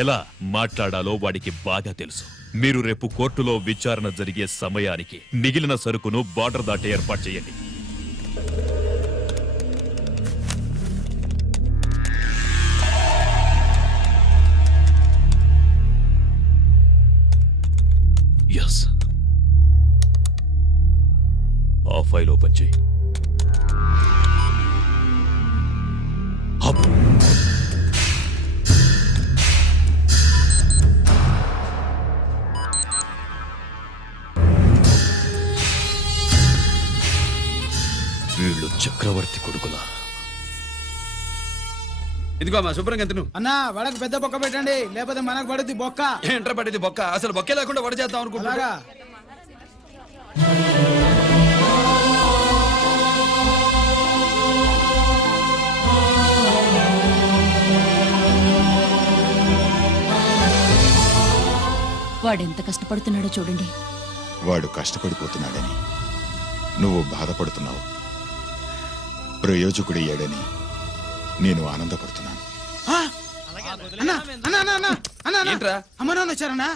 ఎలా మాట్లాడాలో వాడికి బాగా తెలుసు మీరు రేపు కోర్టులో విచారణ జరిగే సమయానికి మిగిలిన సరుకును బార్డర్ దాటే ఏర్పాటు చేయండి ఎస్ ఆ ఫైల్ ఓపెన్ చేయి అబ్బో. వీళ్ళు చక్రవర్తి కొడుకులా ఇదిగో మా శుభ్రంగా తిను అన్నా వడకు పెద్ద బొక్క పెట్టండి లేకపోతే మనకు పడుద్ది బొక్క ఏంట్రా పడింది బొక్క అసలు బొక్కే లేకుండా వడ చేద్దాం అనుకుంటున్నా వాడెంత కష్టపడుతున్నాడో చూడండి. వాడు కష్టపడిపోతున్నాడని నువ్వు బాధపడుతున్నావు ప్రయోజకుడయ్యాడని నేను ఆనందపడుతున్నాను ఏంట్రా అమ్మ నాన్న వచ్చారన్నా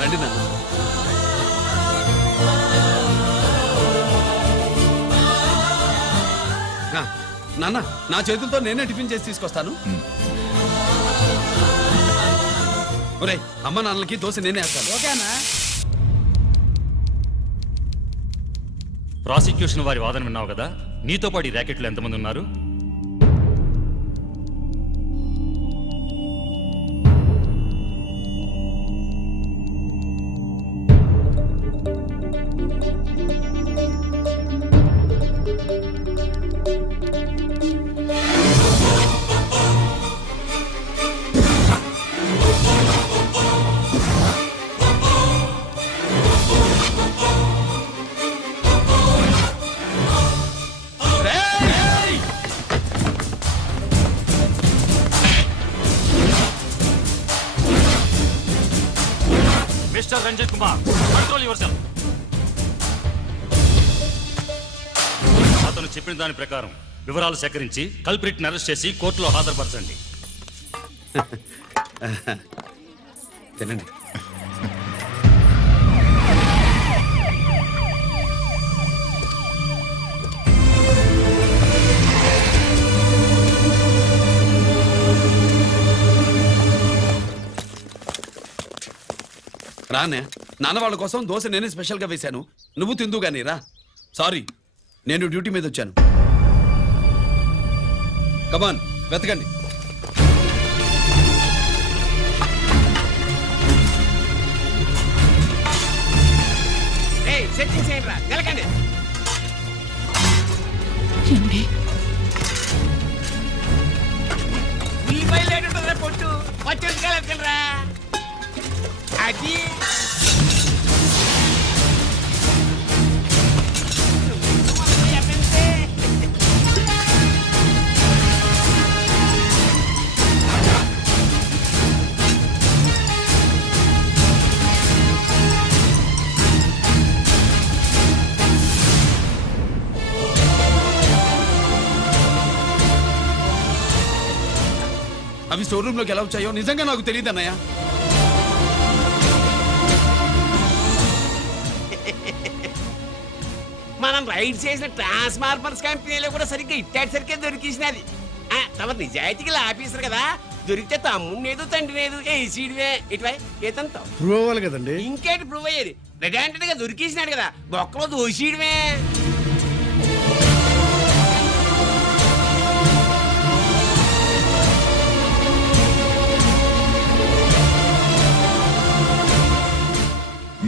రండి నాన్న నాన్న నా చేతులతో నేనే టిఫిన్ చేసి తీసుకొస్తాను ఒరేయ్ అమ్మ నాన్నలకి దోశ నేనే వేస్తాను ఓకేనా ప్రాసిక్యూషన్ వారి వాదన విన్నావు కదా నీతో పాటు ఈ ర్యాకెట్లు ఎంతమంది ఉన్నారు mister Ranjit Kumar control your సెల్ఫ్ అతను చెప్పిన దాని ప్రకారం వివరాలు సేకరించి కల్ప్రిట్ అరెస్ట్ చేసి కోర్టులో హాజరుపరచండి తినండి రానే నాన్న వాళ్ళ కోసం దోశ నేనే స్పెషల్ గా వేశాను నువ్వు తిందు గానీ రా సారీ నేను డ్యూటీ మీద వచ్చాను కమాన్ వెతకండి సెట్టింగ్ చేయండి రా నిలకండి ఉల్లిపాయలు ఏంటుంటుందిరా పొట్టు పచ్చిమిరపకాయలు రా అది అవి స్టోర్ రూమ్ లోకి ఎలా వచ్చాయో నిజంగా నాకు తెలియదు అన్నయ్య మనం రైడ్ చేసిన ట్రాన్స్ఫార్మర్స్ కంపెనీలో కూడా సరిగ్గా ఇట్టాడు సరిగ్గా దొరికేసినది తమ నిజాయితీగా ఆఫీసర్ కదా దొరికితే తమ్ముడు ఏదో తండ్రి లేదు ఏసీడివే ఇటువై ఏతంతో ప్రూవ్ అవ్వాలి కదండి. ఇంకేంటి ప్రూవ్ అయ్యేది? రెడీ అంటే దొరికేసినాడు కదా బొక్కలో దోషీడమే.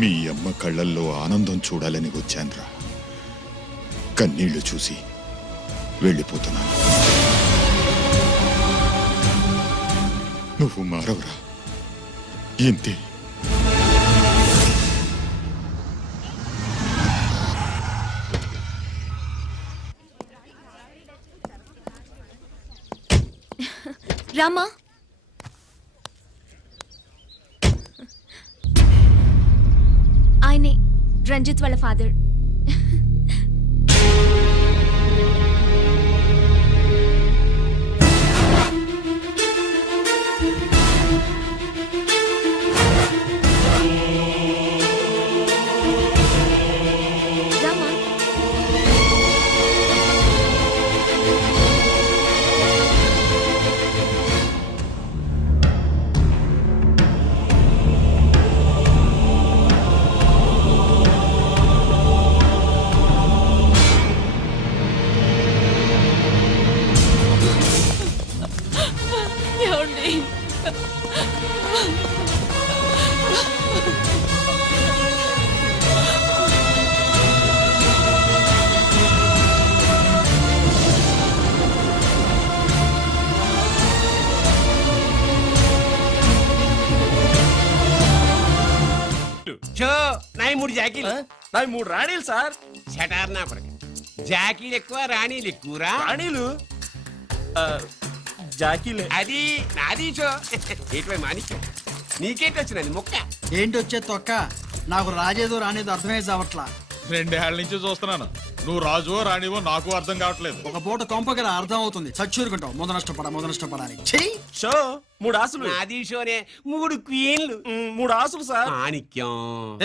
మీ అమ్మ కళ్ళల్లో ఆనందం చూడాలని వచ్చాన్రా. కన్నీళ్లు చూసి వెళ్ళిపోతున్నాను. నువ్వు మారవురా, ఇంతే. రామా, ఆయనే రంజిత్ వాళ్ళ ఫాదర్. రామా, షో నాయి 3 జాకీలు. నాకు 3 రాణీలు సార్. షటార్ నా కొడుకు. జాకీలు ఎక్కువ రాణీలు ఎక్కువరా? రాణీలు జాకీలే. అది నాది షో. ఏటివై మాణిక్యం నీకేంటి వచ్చినది మొక్క? ఏంటి వచ్చే తొక్క? నాకు రాజేదో రానేదో అర్థమే చావట్లా. 2 ఏళ్ల నుంచి చూస్తున్నాను. నువ్వు రాజువో రాణివో నాకు అర్థం కావట్లేదు. ఒక పూట కొంపగల అర్థం అవుతుంది. చచ్చూరుకుంటావు. మొద నష్టపడాలి. చెయ్యి. షో 3 ఆసులు. నాది షోనే 3 క్వీన్లు. 3 ఆసులు సార్. మాణిక్యం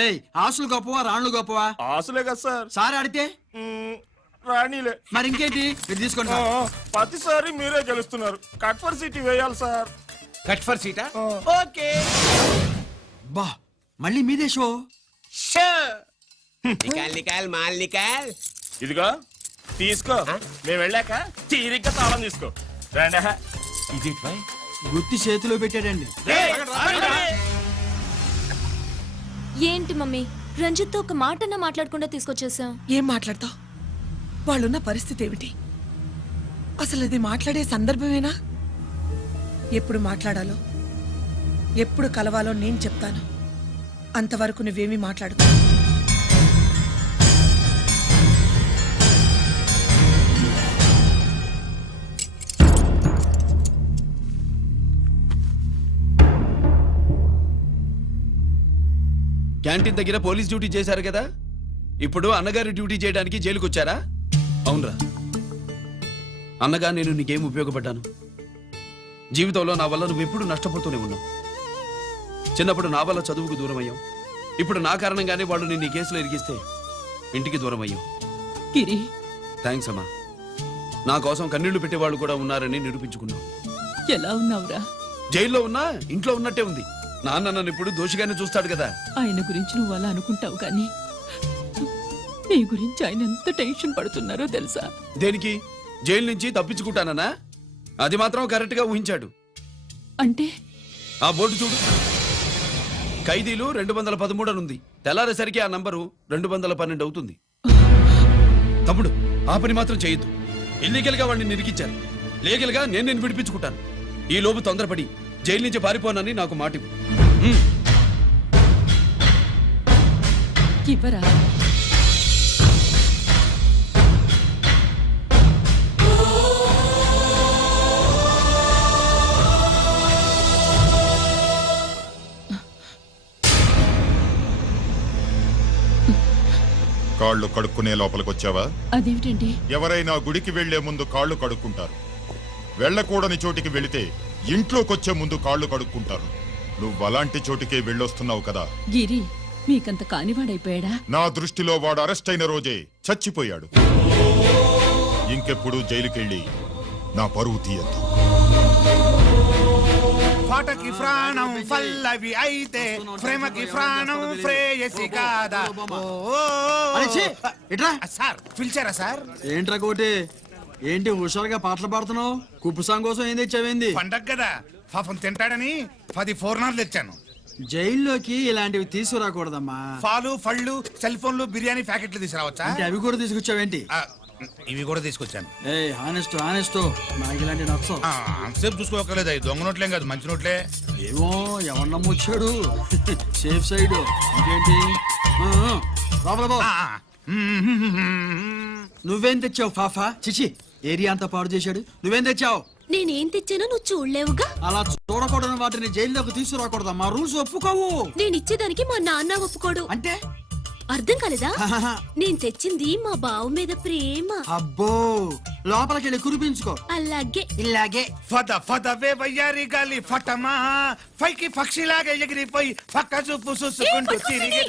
ఏయ్, ఆసులు గొప్పవా రాణులు గొప్పవా? ఆసులే కదా సార్. సార్ ఆడితే రాణీలే. మరి ఇంకేంటి? మీరు తీసుకోండి. ప్రతిసారి మీరే గెలుస్తున్నారు. కట్ ఫర్ సిటీ వేయాలి సార్. కట్ ఫర్ సీటా? ఓకే. బా, మళ్ళీ మీదే షో. షో నికాల్ నికాల్ మాల్ నికాల్. ఇదిగో తీసుకో. మేము వెళ్ళాక తీరిగ్గా తాళం తీసుకో. రండి. ఇది గుత్తి చేతిలో పెట్టాడండి. ఏంటి మమ్మీ, రంజిత్తో ఒక మాటన్నా మాట్లాడకుండా తీసుకొచ్చేసాం. ఏం మాట్లాడతావు? వాళ్ళున్న పరిస్థితి ఏమిటి? అసలు అది మాట్లాడే సందర్భమేనా? ఎప్పుడు మాట్లాడాలో ఎప్పుడు కలవాలో నేను చెప్తాను. అంతవరకు నువ్వేమీ మాట్లాడుకో. క్యాంటీన్ దగ్గర పోలీస్ డ్యూటీ చేశారు కదా, ఇప్పుడు అన్నగారి డ్యూటీ చేయడానికి జైలుకి వచ్చారా? అవునరా అన్నగా, నేను నీకేం ఉపయోగపడ్డాను? జీవితంలో నా వల్ల నువ్వు ఎప్పుడు నష్టపోతూనే ఉన్నావు. చిన్నప్పుడు నా వల్ల చదువుకు దూరం అయ్యావు. ఇప్పుడు నా కారణంగానే వాళ్ళు నిన్ను ఈ కేసులో ఇరిగిస్తే ఇంటికి దూరం అయ్యావు. గిరి, థ్యాంక్స్ అమ్మా. నా కోసం కన్నీళ్లు పెట్టేవాళ్ళు కూడా ఉన్నారని నిరూపించుకున్నావు. ఎలా ఉన్నావురా? జైల్లో ఉన్నా ఇంట్లో ఉన్నట్టే ఉంది. నాన్న నన్ను ఇప్పుడు దోషిగానే చూస్తాడు కదా. ఆయన గురించి నువ్వు అలా అనుకుంటావు కానీ నీ గురించి ఆయన ఎంత టెన్షన్ పడుతున్నారో తెలుసా? దేనికి? జైలు నుంచి తప్పించుకుంటానన్నా? అది మాత్రం కరెక్ట్ గా ఊహించాడు. అంటే ఆ బోర్డు చూడు. ఖైదీలు 213 అని ఉంది. తెల్లారేసరికి ఆ నంబరు 212 అవుతుంది. తమ్ముడు, ఆ పని మాత్రం చేయొద్దు. ఇల్లీగల్ గా వాడిని నిరికించారు. లీగల్ గా నేను విడిపించుకుంటాను. ఈ లోపు తొందరపడి జైలు నుంచి పారిపోనని నాకు మాట ఇవ్వు. ఇవ్వరా? కాళ్ళు కడుక్కునే లోపలికొచ్చావా? అదేమిటండి? ఎవరైనా గుడికి వెళ్లే ముందు కాళ్ళు కడుక్కుంటారు. వెళ్ళకూడని చోటికి వెళితే ఇంట్లోకొచ్చే ముందు కాళ్ళు కడుక్కుంటారు. నువ్వు అలాంటి చోటికే వెళ్ళొస్తున్నావు కదా. గిరి, మీకంత కానివాడైపోయాడా? నా దృష్టిలో వాడు అరెస్ట్ అయిన రోజే చచ్చిపోయాడు. ఇంకెప్పుడు జైలుకెళ్ళి నా పరువు తీయద్దు. పాటకి ప్రాణం పల్లవి అయితే ప్రేమకి ప్రాణం ప్రేయసి కాదా సార్ పిలిచారా సార్? ఏంట్రా కోటి ఏంటి హుషారుగా పాటలు పాడుతున్నావు? కుప్పు కోసం ఏం తెచ్చావేంది? పండగ కదా పాపం తింటాడని 10 పూర్ణాలు తెచ్చాను. జైల్లోకి ఇలాంటివి తీసుకురాకూడదమ్మా. పాలు పళ్ళు సెల్ ఫోన్లు బిర్యానీ ప్యాకెట్లు తీసుకురావచ్చా? అంటే అవి కూడా తీసుకొచ్చావేంటి? ఇవి కూడా తీసుకొచ్చాను. ఏ హానెస్ట్ హానెస్ట్ నాకు ఇలాంటి నచ్చవు. అంతసేపు చూసుకోకలేదు, అవి దొంగ నోట్లేం కాదు, మంచి నోట్లే. ఏమో ఎవరు నమ్మొచ్చాడు. Safe side. ఇంకేంటి లోపల పో. నువ్వేం తెచ్చావు ఫాఫా? చిచి ఏరియా అంతా పాడు చేశాడు. నువ్వేం తెచ్చావు? నేనేం తెచ్చానో నువ్వు చూడలేవుగా. అలా చూడకూడని వాటిని జైల్లోకి తీసుకురాకూడదా? మా రూల్స్ ఒప్పుకోవు. నేను ఇచ్చేదానికి మా నాన్న ఒప్పుకోడు. అంటే అర్థం కాలేదా? నేను తెచ్చింది మా బావ మీద ప్రేమ. అబ్బో లోపలికి వెళ్ళి కురిపించుకో. అలాగే ఇలాగే ఫద ఫదవే వయ్యారి గాలి ఫటమా పైకి పక్షిలాగా ఎగిరిపోయి పక్క చూపు చూసుకుంటూ తిరిగి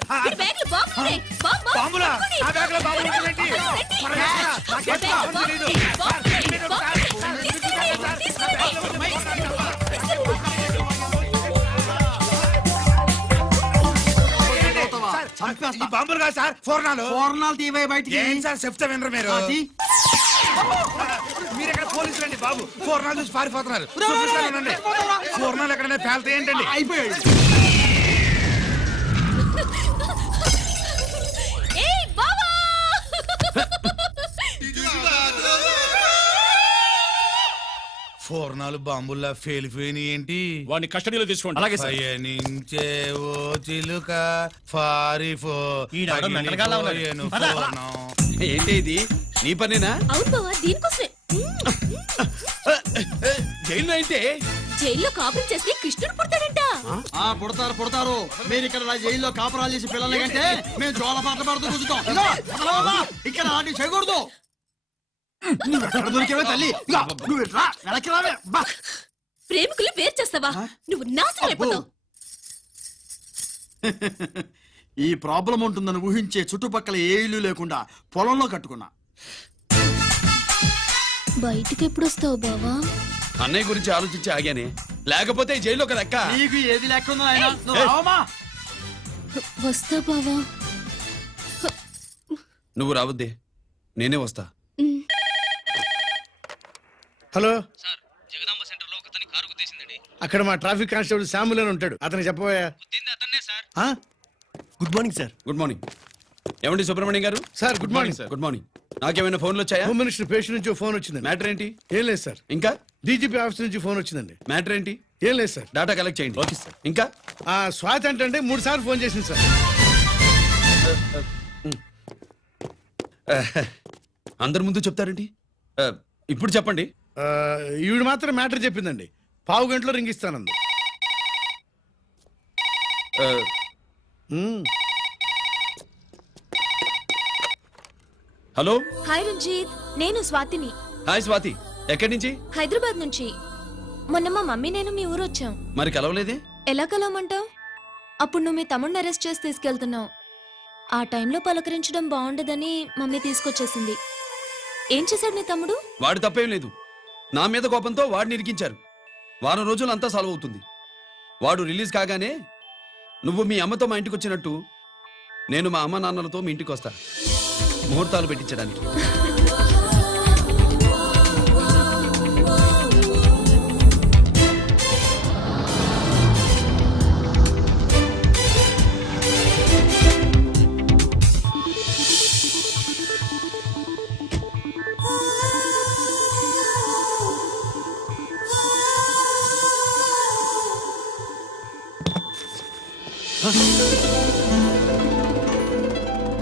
బాంబులా ఆ బ్యాగ్ లో బాంబులు ఉంటాయేంటి? త్వరగా రా, నాకేం బాంబులు తెలీదు. ఈ బాంబులు కాదు సార్, పూర్ణాలు తీవే బయటికి. ఏం సార్ చెప్తే వినరు మీరు? మీరు ఎక్కడ పోలీసులు అండి బాబు? పూర్ణాలు చూసి పారిపోతున్నారు. చూపిస్తానండి. పూర్ణాలు ఎక్కడైనా పేలితే ఏంటండి? అయిపోయాడు. పూర్ణాలు బాంబుల్లా ఫెయిలిపోయినాయి ఏంటి? వాడిని కస్టడీలో తీసుకోండి. అలాగే సార్. పయనించే ఓ చిలుక పారిపో పగిలిపోయెను పూర్ణం. ఏంటి ఇది నీ పనేనా? అవును బావా, దీనికోసమే. జైల్లో అయితే జైల్లో కాపురం చేస్తే కృష్ణుడు పుడతాడంట. పుడతారు పుడతారు. మీరు ఇక్కడ నా జైల్లో కాపురాలు చేసి పిల్లలు కంటే మేము జోల పాటలు పాడుతూ కూర్చుంటాం. ఇదిగో, అసలు ఇక్కడ అలాంటివి చేయకూడదు. నువ్వు ఎక్కడ దొరికేవే తల్లి? ఇదిగో, నువ్వు ఇట్రా, వెనక్కి రావే. బా. ప్రేమికులు వేరు చేస్తావా? నువ్వు నాశనం అయిపోతావు. ఈ ప్రాబ్లం ఉంటుందని ఊహించే చుట్టుపక్కల ఏ ఇల్లు లేకుండా పొలంలో కట్టుకున్నా. బయటికి ఎప్పుడు వస్తావు బావా? అన్నయ్య గురించి ఆలోచించి ఆగానే, లేకపోతే ఈ జైల్లో ఒక లెక్క. నీకు ఏది లేకుండా ఆయన నువ్వు రావమ్మా. వస్తా బావా. నువ్వు రావద్దే, నేనే వస్తా. హలో సార్, జగదాంబ సెంటర్ లో ఒకతని కారు గుద్దేసిందండి. అక్కడ మా ట్రాఫిక్ కానిస్టేబుల్ శామ్యుల్ అని ఉంటాడు, అతనికి చెప్పబోయా. గుద్దింది అతన్నే sir. Good morning sir. Good morning. ఏమండి సుబ్రహ్మణ్యం గారు? Sir good morning sir. Good morning. నాకేమైనా ఫోన్లు వచ్చాయా? హోమ్ మినిస్టర్ పేషెంట్ నుంచి ఫోన్ వచ్చిందండి. మ్యాటర్ ఏంటి? ఏం లేదు సార్. ఇంకా డీజీపీ ఆఫీస్ నుంచి ఫోన్ వచ్చిందండి. మ్యాటర్ ఏంటి? ఏం లేదు సార్. డాటా కలెక్ట్ చేయండి. Okay sir. ఇంకా స్వాతి అంటే 3 సార్లు ఫోన్ చేసింది సార్. అందరి ముందు చెప్తారండి. ఇప్పుడు చెప్పండి. ఈవిడ మాత్రం మ్యాటర్ చెప్పిందండి. 1/2 గంటలో రింగ్ ఇస్తానంది. హలో. హాయ్ రంజిత్, నేను స్వాతిని. హాయ్ స్వాతి. ఎక్కడి నుంచి? హైదరాబాద్ నుంచి. మొన్న మా మమ్మీ నేను మీ ఊరు వచ్చాం. మరి కలవలేదే? ఎలా కలవమంటావు? అప్పుడు నువ్వు మీ తమ్ముడిని అరెస్ట్ చేసి తీసుకెళ్తున్నావు. ఆ టైంలో పలకరించడం బాగుండదని మమ్మీ తీసుకొచ్చేసింది. ఏం చేశాడు నీ తమ్ముడు? వాడు తప్పేం లేదు. నా మీద కోపంతో వాడిని ఇరికించారు. వారం రోజులు అంతా సాల్వ్ అవుతుంది. వాడు రిలీజ్ కాగానే నువ్వు మీ అమ్మతో మా ఇంటికి వచ్చినట్టు నేను మా అమ్మ నాన్నలతో మీ ఇంటికి వస్తా, ముహూర్తాలు పెట్టించడానికి.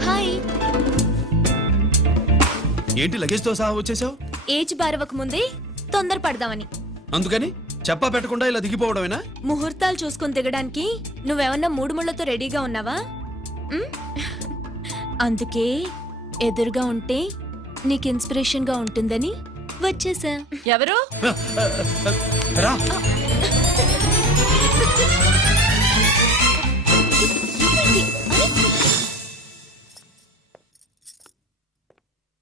హాయ్. ఏంటి లగేజ్ తో సహా వచ్చేసావు? ఏజ్ బారవక ముందే తొందర పడదామని. అందుకని చెప్పా పెట్టకుండా ఇలా దిగిపోవడమేనా? ముహూర్తాలు చూసుకుని దిగడానికి నువ్వేమన్నా 3 ముళ్ళతో రెడీగా ఉన్నావా? అందుకే ఎదురుగా ఉంటే నీకు ఇన్స్పిరేషన్ గా ఉంటుందని వచ్చేసా. ఎవరు? రా.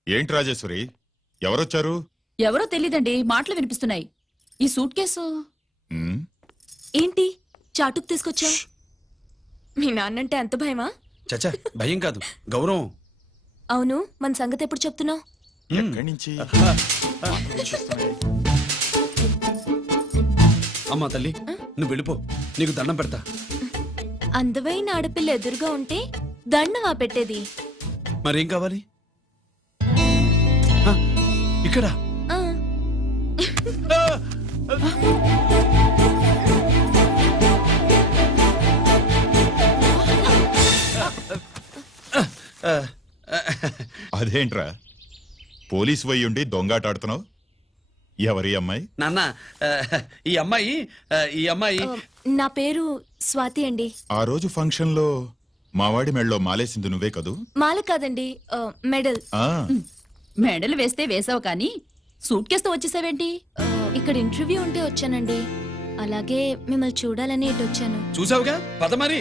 ఏంటి రాజేశ్వరి, ఎవరొచ్చారు? ఎవరో తెలీదండి, మాటలు వినిపిస్తున్నాయి. ఈ సూట్ కేసు ఏంటి చాటుకు తీసుకొచ్చా? మీ నాన్నంటే ఎంత భయమా? చచ్చా భయం కాదు గౌరవం. అవును, మన సంగతి ఎప్పుడు చెప్తున్నావు? ఎక్కడి నుంచి అమ్మా తల్లి నువ్వు వెళ్ళిపో, నీకు దండం పెడతా. అందమైన ఆడపిల్ల ఎదురుగా ఉంటే దండవా పెట్టేది? మరేం కావాలి? ఆ, ఇక్కడ ఆ, ఆ, అదేంట్రా పోలీస్ వయ్యుండి దొంగాటాడుతున్నావు? ఎవరి అమ్మాయి? నాన్న ఈ అమ్మాయి ఈ అమ్మాయి నా పేరు స్వాతి అండి. ఆ రోజు ఫంక్షన్ లో మావాడి మెళ్ళలో మాలేసింది నువ్వే కదూ? మాల కాదండి, మెడల్. ఆ మెడలు వేస్తే వేసావు కానీ సూట్ కేసుతో వచ్చేసావేంటి? ఇక్కడ ఇంటర్వ్యూ ఉంటే వచ్చానండి. అలాగే మిమ్మల్ని చూడాలని ఇటు వచ్చాను. చూసావుగా పద మరి.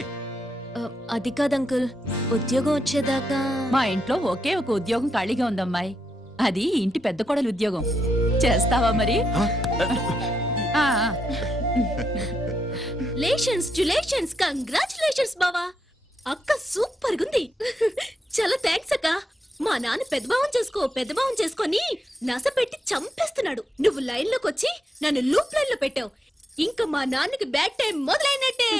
అది కాదు అంకుల్, ఉద్యోగం వచ్చేదాకా. మా ఇంట్లో ఒకే ఒక ఉద్యోగం ఖాళీగా ఉందమ్మాయి, అది ఇంటి పెద్ద కోడలు ఉద్యోగం. చేస్తావా మరి? ఆ, లేషన్స్ కంగ్రాచులేషన్స్ బావా. అక్క సూపర్ గుంది. చాలా థ్యాంక్స్ అక్క. మా నాన్న పెద్ద భావం చేసుకొని నస పెట్టి చంపేస్తున్నాడు. నువ్వు లైన్ లోకి వచ్చి నన్ను లూప్ లైన్ లో పెట్టావు. ఇంకా మా నాన్నకి బ్యాడ్ టైం మొదలైనట్టే.